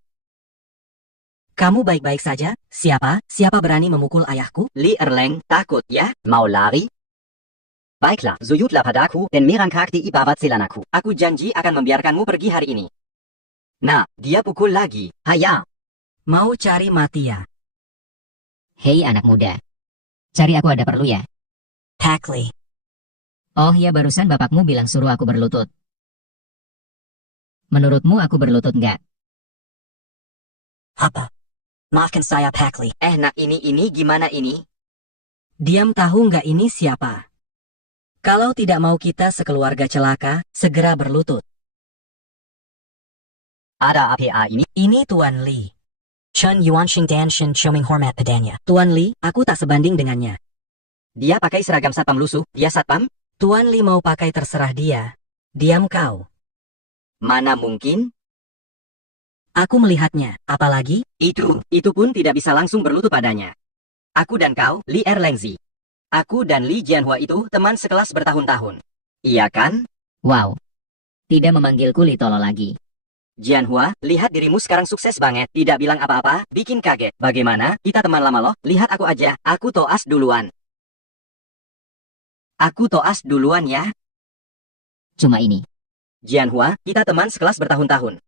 Kamu baik-baik saja? Siapa? Siapa berani memukul ayahku? Li Erleng, takut ya? Mau lari? Baiklah, zuyutlah padaku, dan merangkak di ibarat silanaku. Aku janji akan membiarkanmu pergi hari ini. Nah, dia pukul lagi. Haya! Mau cari mati ya? Hei anak muda. Cari aku ada perlu ya? Takli. Oh ya barusan bapakmu bilang suruh aku berlutut. Menurutmu aku berlutut nggak? Apa? Maafkan saya Takli. Nak ini gimana ini? Diam, tahu nggak ini siapa? Kalau tidak mau kita sekeluarga celaka, segera berlutut. Ada apa ini? Ini Tuan Li. Chen Yuanxing Dan Shin Choming Hormat padanya. Tuan Li, aku tak sebanding dengannya. Dia pakai seragam satpam lusuh, dia satpam? Tuan Li mau pakai terserah dia. Diam kau. Mana mungkin? Aku melihatnya, apalagi? Itu pun tidak bisa langsung berlutut padanya. Aku dan kau, Li Erlengzi. Aku dan Li Jianhua itu teman sekelas bertahun-tahun. Iya kan? Wow. Tidak memanggilku Li Tolo lagi. Jianhua, lihat dirimu sekarang sukses banget. Tidak bilang apa-apa, bikin kaget. Bagaimana? Kita teman lama loh, lihat aku aja. Aku toas duluan. Aku toas duluan ya. Cuma ini. Jianhua, kita teman sekelas bertahun-tahun.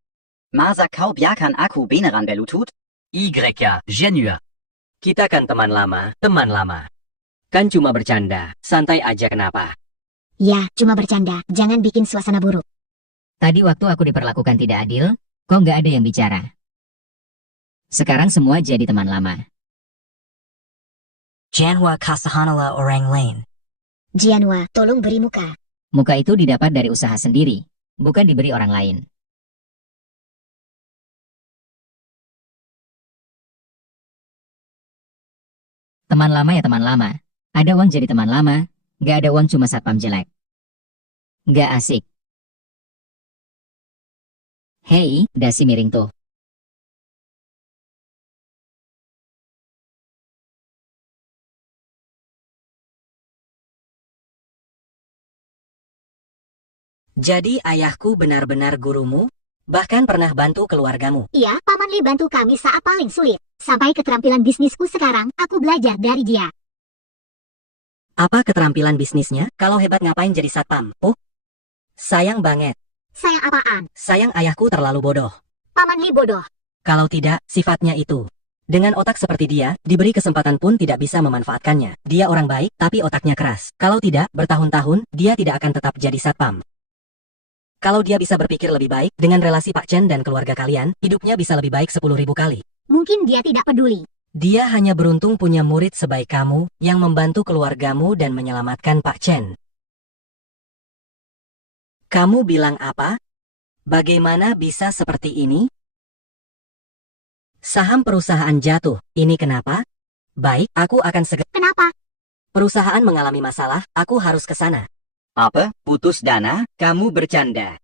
Masa kau biarkan aku beneran berlutut? Ya, Jianhua. Kita kan teman lama, teman lama. Kan cuma bercanda, santai aja kenapa? Ya, cuma bercanda. Jangan bikin suasana buruk. Tadi waktu aku diperlakukan tidak adil, kok nggak ada yang bicara. Sekarang semua jadi teman lama. Jianhua kasahanala orang lain. Jianhua, tolong beri muka. Muka itu didapat dari usaha sendiri, bukan diberi orang lain. Teman lama ya teman lama. Ada uang jadi teman lama, nggak ada uang cuma satpam jelek. Nggak asik. Hei, dasi miring tuh. Jadi ayahku benar-benar gurumu? Bahkan pernah bantu keluargamu? Iya, Paman Li bantu kami saat paling sulit. Sampai keterampilan bisnisku sekarang, aku belajar dari dia. Apa keterampilan bisnisnya? Kalau hebat ngapain jadi satpam? Oh, sayang banget. Sayang apaan? Sayang ayahku terlalu bodoh. Paman Li bodoh. Kalau tidak, sifatnya itu. Dengan otak seperti dia, diberi kesempatan pun tidak bisa memanfaatkannya. Dia orang baik, tapi otaknya keras. Kalau tidak, bertahun-tahun, dia tidak akan tetap jadi satpam. Kalau dia bisa berpikir lebih baik, dengan relasi Pak Chen dan keluarga kalian, hidupnya bisa lebih baik 10.000 kali. Mungkin dia tidak peduli. Dia hanya beruntung punya murid sebaik kamu, yang membantu keluargamu dan menyelamatkan Pak Chen. Kamu bilang apa? Bagaimana bisa seperti ini? Saham perusahaan jatuh, ini kenapa? Baik, aku akan segera. Kenapa? Perusahaan mengalami masalah, aku harus ke sana. Apa? Putus dana? Kamu bercanda.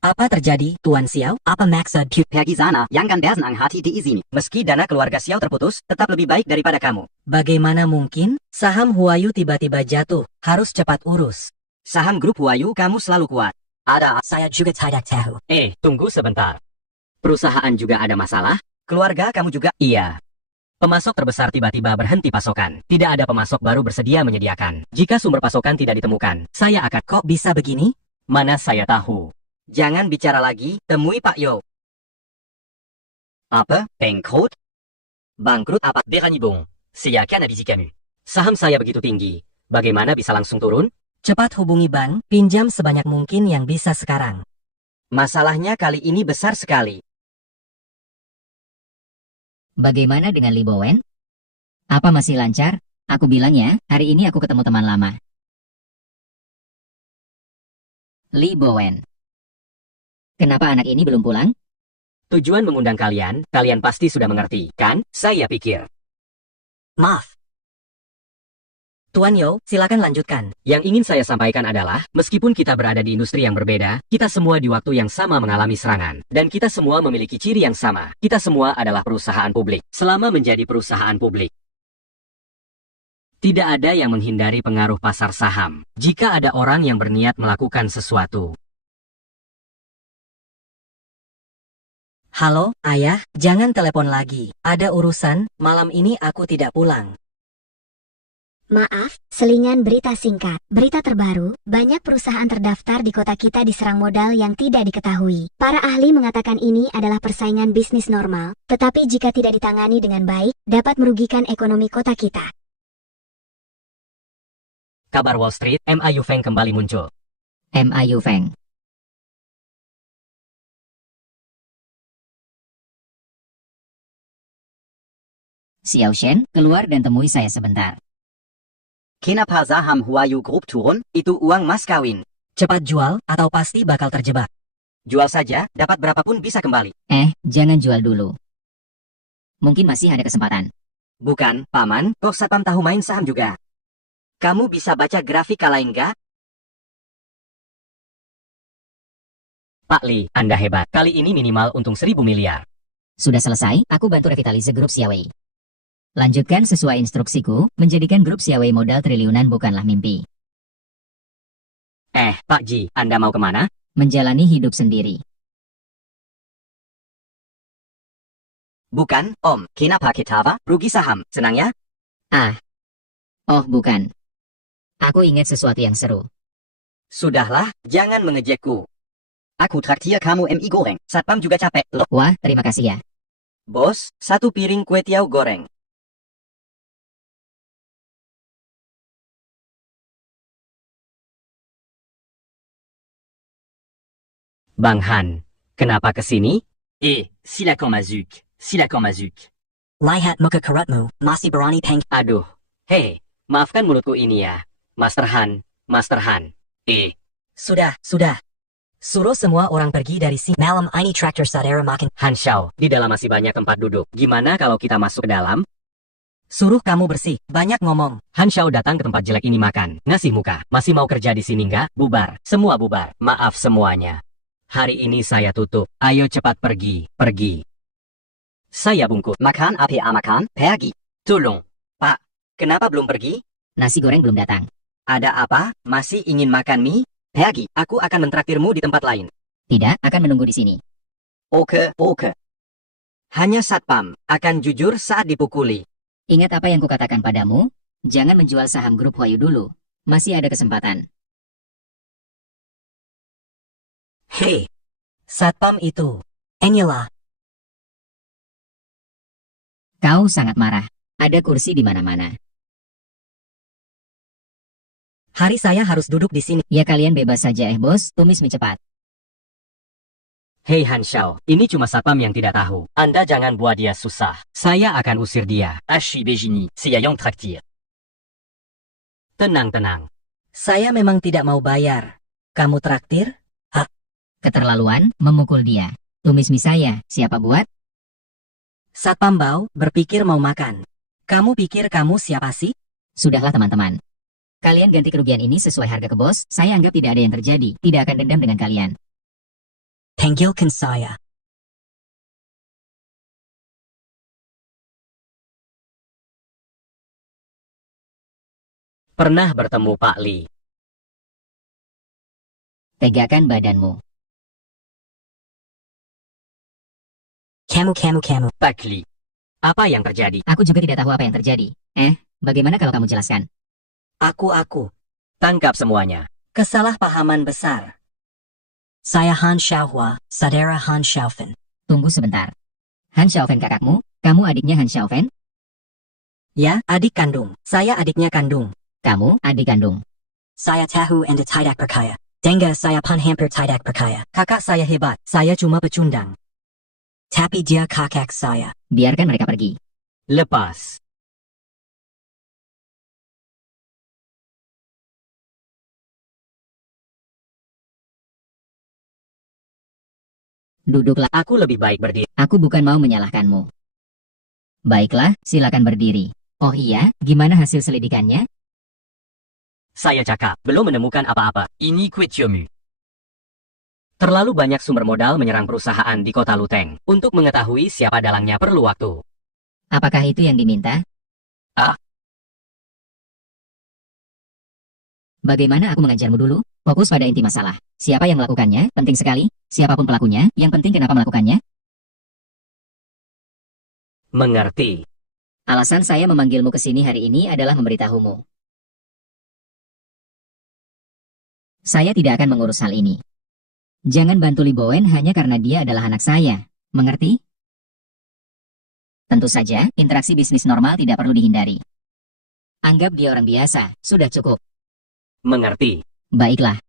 Apa terjadi, Tuan Xiao? Apa maksud Pergi sana, yang kan ang hati di izini. Meski dana keluarga Xiao terputus, tetap lebih baik daripada kamu. Bagaimana mungkin saham Huayu tiba-tiba jatuh? Harus cepat urus. Saham grup Huayu kamu selalu kuat. Ada, saya juga tidak tahu. Tunggu sebentar. Perusahaan juga ada masalah? Keluarga kamu juga. Iya. Pemasok terbesar tiba-tiba berhenti pasokan. Tidak ada pemasok baru bersedia menyediakan. Jika sumber pasokan tidak ditemukan, saya akan... Kok bisa begini? Mana saya tahu. Jangan bicara lagi, temui Pak Yo. Apa? Bangkrut? Bangkrut apa? Bon, silakan Abisi Camus. Saham saya begitu tinggi. Bagaimana bisa langsung turun? Cepat hubungi bank, pinjam sebanyak mungkin yang bisa sekarang. Masalahnya kali ini besar sekali. Bagaimana dengan Li Bowen? Apa masih lancar? Aku bilang ya, hari ini aku ketemu teman lama. Li Bowen. Kenapa anak ini belum pulang? Tujuan mengundang kalian pasti sudah mengerti, kan? Saya pikir. Maaf. Tuan Yo, silakan lanjutkan. Yang ingin saya sampaikan adalah, meskipun kita berada di industri yang berbeda, kita semua di waktu yang sama mengalami serangan. Dan kita semua memiliki ciri yang sama. Kita semua adalah perusahaan publik. Selama menjadi perusahaan publik, tidak ada yang menghindari pengaruh pasar saham. Jika ada orang yang berniat melakukan sesuatu. Halo, ayah, jangan telepon lagi. Ada urusan, malam ini aku tidak pulang. Maaf, selingan berita singkat. Berita terbaru, banyak perusahaan terdaftar di kota kita diserang modal yang tidak diketahui. Para ahli mengatakan ini adalah persaingan bisnis normal, tetapi jika tidak ditangani dengan baik, dapat merugikan ekonomi kota kita. Kabar Wall Street, MIU Feng kembali muncul. MIU Feng. Xiao Shen, keluar dan temui saya sebentar. Kenapa saham Huayu Group turun? Itu uang mas kawin. Cepat jual, atau pasti bakal terjebak. Jual saja, dapat berapapun bisa kembali. Jangan jual dulu. Mungkin masih ada kesempatan. Bukan, Paman, kok Satpam tahu main saham juga? Kamu bisa baca grafik lain nggak? Pak Li, Anda hebat. Kali ini minimal untung 1.000 miliar. Sudah selesai, aku bantu revitalisasi grup Xiaowei. Lanjutkan sesuai instruksiku, menjadikan grup Xiaowei modal triliunan bukanlah mimpi. Pak Ji, Anda mau kemana? Menjalani hidup sendiri. Bukan, Om. Kenapa kita rugi saham? Senang ya? Oh bukan. Aku ingat sesuatu yang seru. Sudahlah, jangan mengejekku. Aku traktir kamu mie goreng. Satpam juga capek loh. Wah, terima kasih ya. Bos, 1 piring kue tiaw goreng. Bang Han, kenapa ke sini? Silakan Mazuk, silakan Mazuk. Lihat muka keratmu, masih berani peng... Aduh, hei, maafkan mulutku ini ya. Master Han, Master Han. Sudah. Suruh semua orang pergi dari sini. Malam ini traktor saudara makin... Han Xiao, di dalam masih banyak tempat duduk. Gimana kalau kita masuk ke dalam? Suruh kamu bersih, banyak ngomong. Han Xiao datang ke tempat jelek ini makan, ngasih muka. Masih mau kerja di sini nggak? Bubar, semua bubar. Maaf semuanya. Hari ini saya tutup. Ayo cepat pergi, pergi. Saya bungkus. Makan apa makan? Pergi. Tolong. Pak, kenapa belum pergi? Nasi goreng belum datang. Ada apa? Masih ingin makan mie? Pergi, aku akan mentraktirmu di tempat lain. Tidak, akan menunggu di sini. Oke. Hanya Satpam akan jujur saat dipukuli. Ingat apa yang kukatakan padamu? Jangan menjual saham grup Huayu dulu. Masih ada kesempatan. Hei, Satpam itu. Inilah. Kau sangat marah. Ada kursi di mana-mana. Hari saya harus duduk di sini. Ya kalian bebas saja bos, tumis mie cepat. Hei Han Xiao, ini cuma Satpam yang tidak tahu. Anda jangan buat dia susah. Saya akan usir dia. Ashi Bejini, saya yang traktir. Tenang. Saya memang tidak mau bayar. Kamu traktir? Keterlaluan, memukul dia. Tumis mie saya, siapa buat? Satpam Bau berpikir mau makan. Kamu pikir kamu siapa sih? Sudahlah teman-teman. Kalian ganti kerugian ini sesuai harga ke bos, saya anggap tidak ada yang terjadi, tidak akan dendam dengan kalian. Panggilkan saya. Pernah bertemu Pak Li. Tegakkan badanmu. Kamu. Pak Li. Apa yang terjadi? Aku juga tidak tahu apa yang terjadi. Bagaimana kalau kamu jelaskan? Aku. Tangkap semuanya. Kesalahpahaman besar. Saya Han Xiaohua, saudara Han Xiaofen. Tunggu sebentar. Han Xiaofen kakakmu? Kamu adiknya Han Xiaofen? Ya, adik kandung. Saya adiknya kandung. Kamu adik kandung. Saya tahu Anda tidak percaya. Dengar saya pun hampir tidak percaya. Kakak saya hebat. Saya cuma pecundang. Tapi dia kakak saya. Biarkan mereka pergi. Lepas. Duduklah. Aku lebih baik berdiri. Aku bukan mau menyalahkanmu. Baiklah, silakan berdiri. Oh iya, gimana hasil selidikannya? Saya cakap, belum menemukan apa-apa. Iniquitiomu. Terlalu banyak sumber modal menyerang perusahaan di kota Luteng. Untuk mengetahui siapa dalangnya perlu waktu. Apakah itu yang diminta? Bagaimana aku mengajarmu dulu? Fokus pada inti masalah. Siapa yang melakukannya? Penting sekali. Siapapun pelakunya, yang penting kenapa melakukannya? Mengerti. Alasan saya memanggilmu ke sini hari ini adalah memberitahumu. Saya tidak akan mengurus hal ini. Jangan bantu Li Bowen hanya karena dia adalah anak saya. Mengerti? Tentu saja, interaksi bisnis normal tidak perlu dihindari. Anggap dia orang biasa, sudah cukup. Mengerti. Baiklah.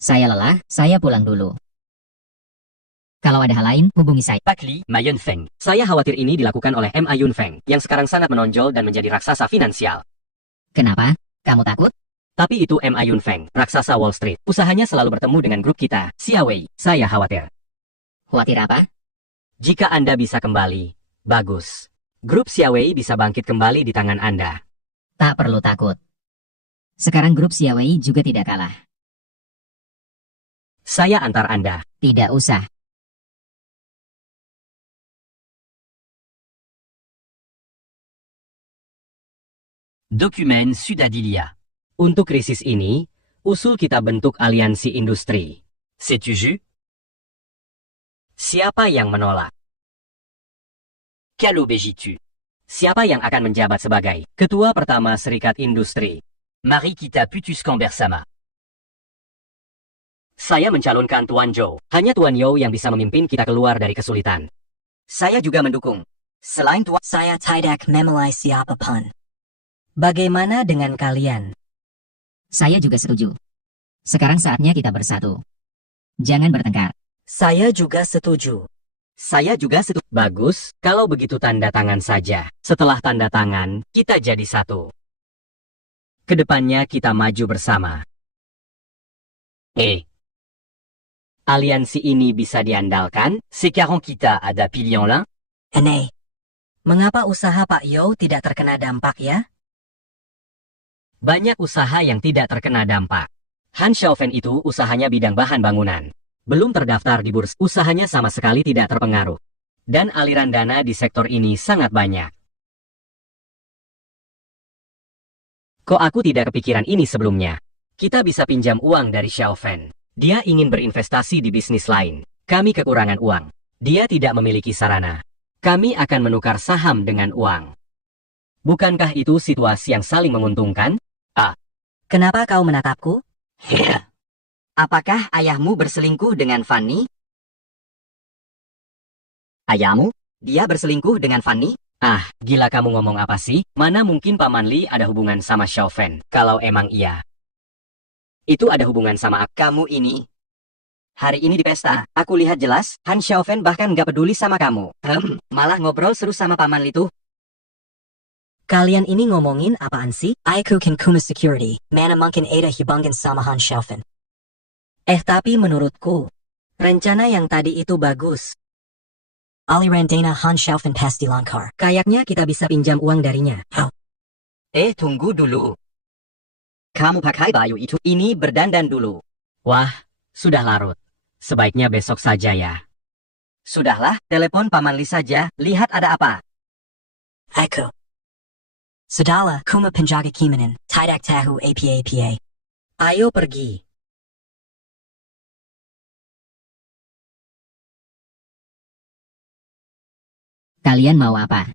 Saya lelah, saya pulang dulu. Kalau ada hal lain, hubungi saya. Pak Li, Ma Yunfeng. Saya khawatir ini dilakukan oleh Ma Yunfeng, yang sekarang sangat menonjol dan menjadi raksasa finansial. Kenapa? Kamu takut? Tapi itu Ma Yunfeng, raksasa Wall Street. Usahanya selalu bertemu dengan grup kita, Xiaowei. Saya khawatir. Khawatir apa? Jika Anda bisa kembali, bagus. Grup Xiaowei bisa bangkit kembali di tangan Anda. Tak perlu takut. Sekarang grup Xiaowei juga tidak kalah. Saya antar Anda. Tidak usah. Document Sudadilia. Untuk krisis ini, usul kita bentuk aliansi industri. Sais-tu jus? Siapa yang menolak? Quel obéis-tu? Siapa yang akan menjabat sebagai ketua pertama Serikat Industri? Marie Kita Putus Kambersama. Saya mencalonkan Tuan Zhou. Hanya Tuan Yao yang bisa memimpin kita keluar dari kesulitan. Saya juga mendukung. Selain Tuan, Saya tidak memilih siapapun. Bagaimana dengan kalian? Saya juga setuju. Sekarang saatnya kita bersatu. Jangan bertengkar. Saya juga setuju. saya juga setuju. Bagus, kalau begitu tanda tangan saja. Setelah tanda tangan, kita jadi satu. Kedepannya kita maju bersama. Aliansi ini bisa diandalkan? Sekarang kita ada pilihan lain? Aneh. Mengapa usaha Pak Yo tidak terkena dampak ya? Banyak usaha yang tidak terkena dampak. Han Xiaofen itu usahanya bidang bahan bangunan. Belum terdaftar di bursa, usahanya sama sekali tidak terpengaruh. Dan aliran dana di sektor ini sangat banyak. Kok aku tidak kepikiran ini sebelumnya? Kita bisa pinjam uang dari Xiaofen. Dia ingin berinvestasi di bisnis lain. Kami kekurangan uang. Dia tidak memiliki sarana. Kami akan menukar saham dengan uang. Bukankah itu situasi yang saling menguntungkan? Kenapa kau menatapku? Apakah ayahmu berselingkuh dengan Fanny? Ayahmu? Dia berselingkuh dengan Fanny? Gila kamu ngomong apa sih? Mana mungkin Paman Li ada hubungan sama Xiaofen? Kalau emang iya. Itu ada hubungan sama aku. Kamu ini. Hari ini di pesta, aku lihat jelas, Han Xiaofen bahkan nggak peduli sama kamu. Malah ngobrol seru sama Paman Li tuh. Kalian ini ngomongin apaan sih? Aku kan Kuma Security. Mana mungkin ada hubungan sama Han Xiaofen. Tapi menurutku, rencana yang tadi itu bagus. Aliran Dana Han Schaufan Pasti Langkar. Kayaknya kita bisa pinjam uang darinya. Tunggu dulu. Kamu pakai baju itu, ini berdandan dulu. Wah, sudah larut. Sebaiknya besok saja ya. Sudahlah, telepon Paman Li saja, lihat ada apa. Aku. Sudahlah, kuma penjaga kimanan. Tidak tahu apa-apa. Ayo pergi. Kalian mau apa?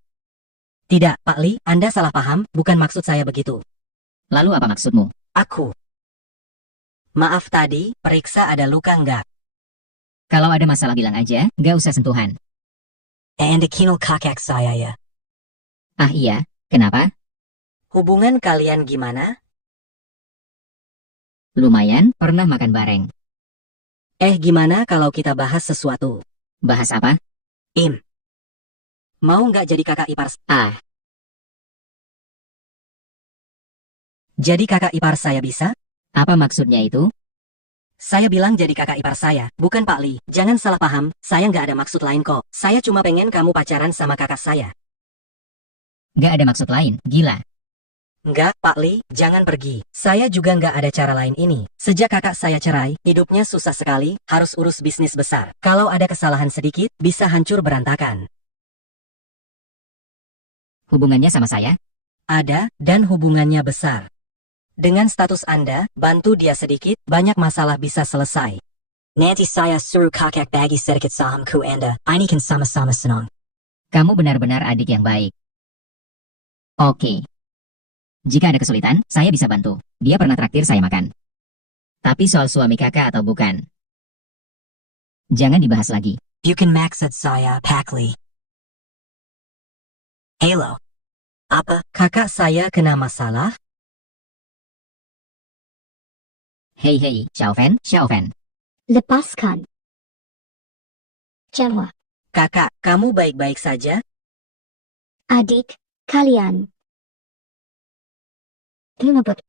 Tidak, Pak Li, Anda salah paham, bukan maksud saya begitu. Lalu apa maksudmu? Aku. Maaf tadi, periksa ada luka enggak? Kalau ada masalah bilang aja, gak usah sentuhan. Anda kinal kakak saya ya. Ah iya, kenapa? Hubungan kalian gimana? Lumayan, pernah makan bareng. Gimana kalau kita bahas sesuatu? Bahas apa? Mau nggak jadi kakak ipar? Ah, Jadi kakak ipar saya bisa? apa maksudnya itu? Saya bilang jadi kakak ipar saya, bukan Pak Li. Jangan salah paham, saya nggak ada maksud lain kok. Saya cuma pengen kamu pacaran sama kakak saya. Gak ada maksud lain, gila. Nggak, Pak Li, jangan pergi. Saya juga nggak ada cara lain ini. Sejak kakak saya cerai, hidupnya susah sekali, harus urus bisnis besar. Kalau ada kesalahan sedikit, bisa hancur berantakan. Hubungannya sama saya? Ada, dan hubungannya besar. Dengan status Anda, bantu dia sedikit, banyak masalah bisa selesai. Nanti saya suruh kakak bagi sedikit sahamku Anda, ini kan sama-sama senang. Kamu benar-benar adik yang baik. Oke. Jika ada kesulitan, saya bisa bantu. Dia pernah traktir saya makan. Tapi soal suami kakak atau bukan, jangan dibahas lagi. Bukan maksud saya, Pak Li. Halo. Apa, kakak saya kena masalah? Hei, Xiaofan. Lepaskan. Jawab. Kakak, kamu baik-baik saja? Adik, kalian. Ngebet.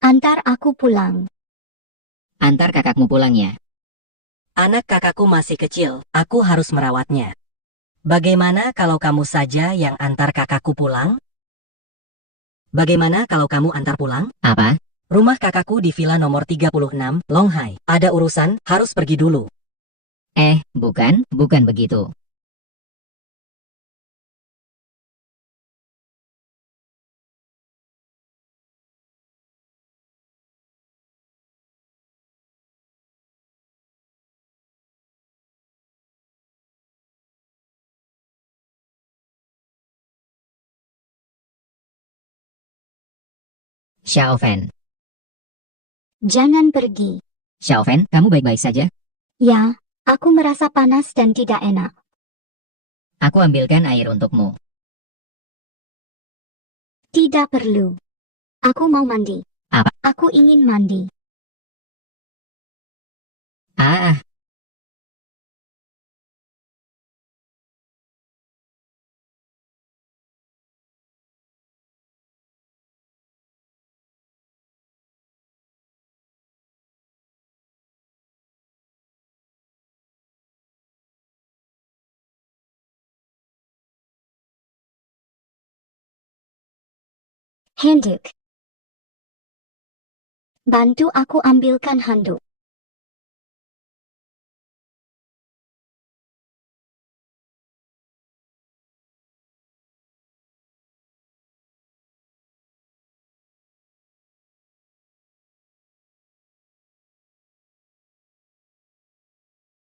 Antar aku pulang. Antar kakakmu pulang ya. Anak kakakku masih kecil, aku harus merawatnya. Bagaimana kalau kamu saja yang antar kakakku pulang? Bagaimana kalau kamu antar pulang? Apa? Rumah kakakku di villa nomor 36, Longhai. Ada urusan, harus pergi dulu. Bukan begitu. Xiaofan. Jangan pergi. Xiaofan, kamu baik-baik saja? Ya, aku merasa panas dan tidak enak. Aku ambilkan air untukmu. Tidak perlu. Aku mau mandi. Apa? Aku ingin mandi. Ah, Handuk. Bantu aku ambilkan handuk.